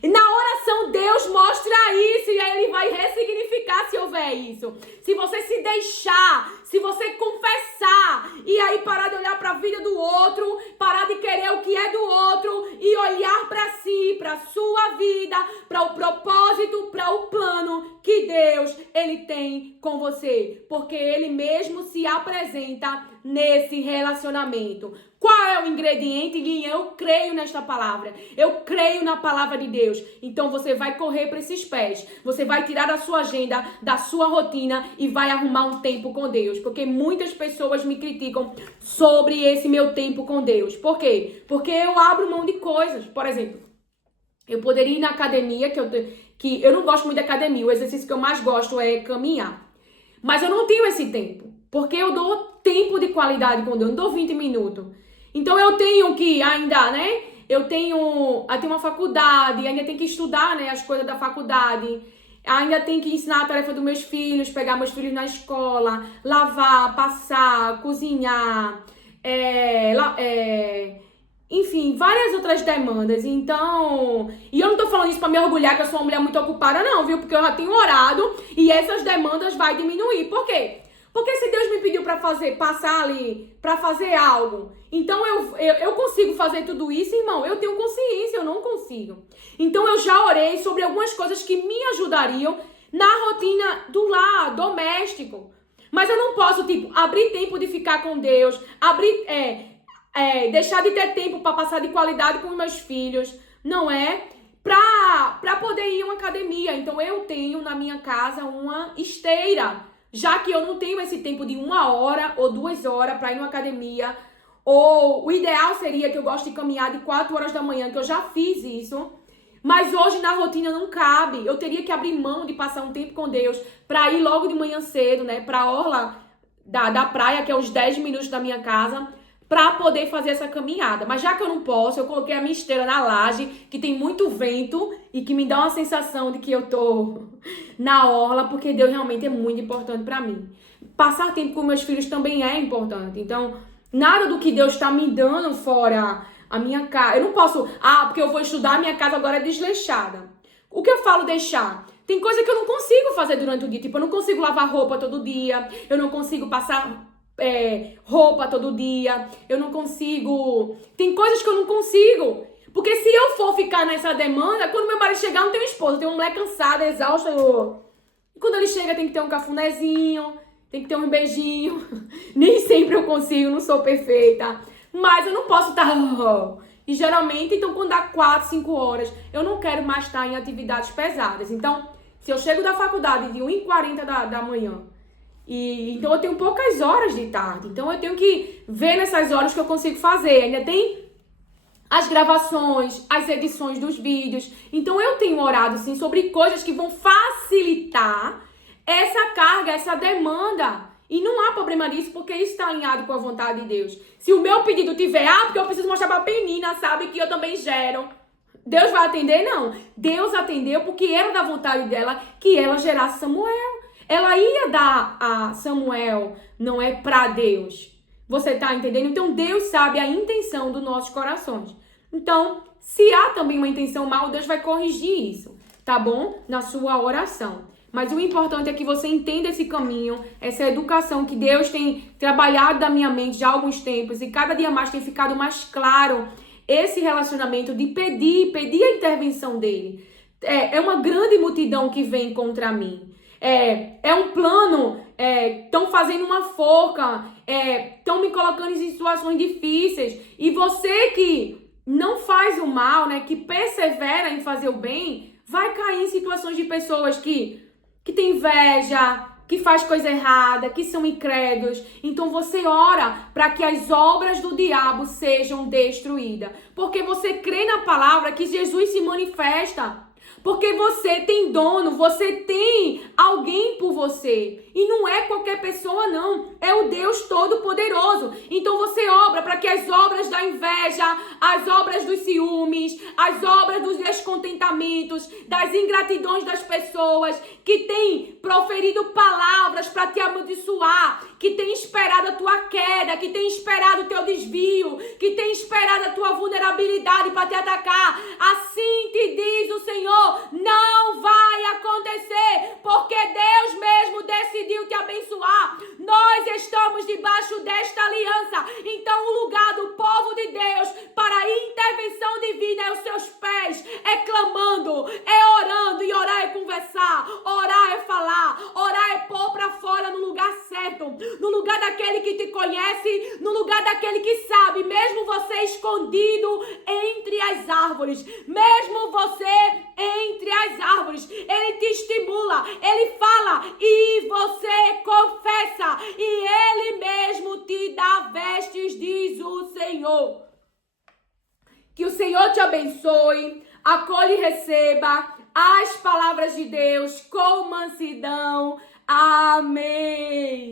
E na oração, Deus mostra isso e aí Ele vai ressignificar se houver isso. Se você se deixar, se você confessar e aí parar de olhar para a vida do outro, parar de querer o que é do outro e olhar para si, para a sua vida, para o propósito, para o plano que Deus, Ele tem com você. Porque Ele mesmo se apresenta nesse relacionamento. Qual é o ingrediente? Guinha, eu creio nesta palavra. Eu creio na palavra de Deus. Então você vai correr para esses pés. Você vai tirar da sua agenda, da sua rotina e vai arrumar um tempo com Deus. Porque muitas pessoas me criticam sobre esse meu tempo com Deus. Por quê? Porque eu abro mão de coisas. Por exemplo, eu poderia ir na academia, que eu não gosto muito de academia. O exercício que eu mais gosto é caminhar. Mas eu não tenho esse tempo. Porque eu dou tempo de qualidade com Deus. Eu não dou 20 minutos. Então eu tenho que ainda, né? Eu tenho uma faculdade, ainda tenho que estudar, né? As coisas da faculdade. Ainda tenho que ensinar a tarefa dos meus filhos, pegar meus filhos na escola, lavar, passar, cozinhar, enfim, várias outras demandas. Então, e eu não tô falando isso pra me orgulhar que eu sou uma mulher muito ocupada, não, viu? Porque eu já tenho orado e essas demandas vai diminuir. Por quê? Porque se Deus me pediu para passar ali, para fazer algo, então eu consigo fazer tudo isso, irmão. Eu tenho consciência, eu não consigo. Então eu já orei sobre algumas coisas que me ajudariam na rotina do lar, doméstico. Mas eu não posso, abrir tempo de ficar com Deus, deixar de ter tempo para passar de qualidade com meus filhos, não é? Para poder ir a uma academia. Então eu tenho na minha casa uma esteira. Já que eu não tenho esse tempo de 1 hora ou 2 horas para ir numa academia, ou o ideal seria que eu gosto de caminhar de 4 horas da manhã, que eu já fiz isso, mas hoje na rotina não cabe. Eu teria que abrir mão de passar um tempo com Deus para ir logo de manhã cedo, né, para a orla da praia, que é uns 10 minutos da minha casa, para poder fazer essa caminhada. Mas já que eu não posso, eu coloquei a minha esteira na laje, que tem muito vento e que me dá uma sensação de que eu tô na orla, porque Deus realmente é muito importante para mim. Passar tempo com meus filhos também é importante. Então, nada do que Deus está me dando fora a minha casa. Eu não posso, porque eu vou estudar, minha casa agora é desleixada. O que eu falo deixar? Tem coisa que eu não consigo fazer durante o dia. Tipo, eu não consigo lavar roupa todo dia, eu não consigo passar roupa todo dia, eu não consigo. Tem coisas que eu não consigo. Porque se eu for ficar nessa demanda, quando meu marido chegar, não tem esposa, tem uma mulher cansada, exausta. E quando ele chega, tem que ter um cafunézinho, tem que ter um beijinho. Nem sempre eu consigo, não sou perfeita. Mas eu não posso estar. E geralmente, então, quando dá 4, 5 horas, eu não quero mais estar em atividades pesadas. Então, se eu chego da faculdade de 1h40 da manhã, então eu tenho poucas horas de tarde. Então eu tenho que ver nessas horas que eu consigo fazer. Ainda tem as gravações, as edições dos vídeos. Então eu tenho orado sim sobre coisas que vão facilitar essa carga, essa demanda. E não há problema nisso, porque isso está alinhado com a vontade de Deus. Se o meu pedido tiver, porque eu preciso mostrar pra Penina, sabe, que eu também gero, Deus vai atender? Não. Deus atendeu porque era da vontade dela que ela gerasse Samuel. Ela ia dar a Samuel, não é pra Deus. Você tá entendendo? Então Deus sabe a intenção dos nossos corações. Então, se há também uma intenção mal, Deus vai corrigir isso, tá bom? Na sua oração. Mas o importante é que você entenda esse caminho, essa educação que Deus tem trabalhado na minha mente já há alguns tempos e cada dia mais tem ficado mais claro esse relacionamento de pedir a intervenção dele. É uma grande multidão que vem contra mim. É um plano, estão fazendo uma forca, estão me colocando em situações difíceis. E você que não faz o mal, né, que persevera em fazer o bem, vai cair em situações de pessoas que tem inveja, que faz coisa errada, que são incrédulos. Então você ora para que as obras do diabo sejam destruídas. Porque você crê na palavra que Jesus se manifesta. Porque você tem dono, você tem alguém por você. E não é qualquer pessoa, não. É o Deus Todo-Poderoso. Então você obra para que as obras da inveja, as obras dos ciúmes, as obras dos descontentamentos, das ingratidões das pessoas que têm proferido palavras para te amaldiçoar, que têm esperado a tua queda, que têm esperado o teu desvio, que têm esperado a tua vulnerabilidade para te atacar. Assim te diz o Senhor, não vai acontecer, porque Deus mesmo decidiu te abençoar. Nós estamos debaixo desta aliança. Então o lugar do povo de Deus para a intervenção divina é os seus pés, é clamando, é orando, e orar é conversar, orar é falar, orar é pôr para fora no lugar certo, no lugar daquele que te conhece, no lugar daquele que sabe, mesmo você escondido entre as árvores, mesmo você entre as árvores, ele te estimula, ele fala e você confessa, e ele mesmo te dá vestes, diz o Senhor. Que o Senhor te abençoe, acolhe e receba as palavras de Deus com mansidão. Amém.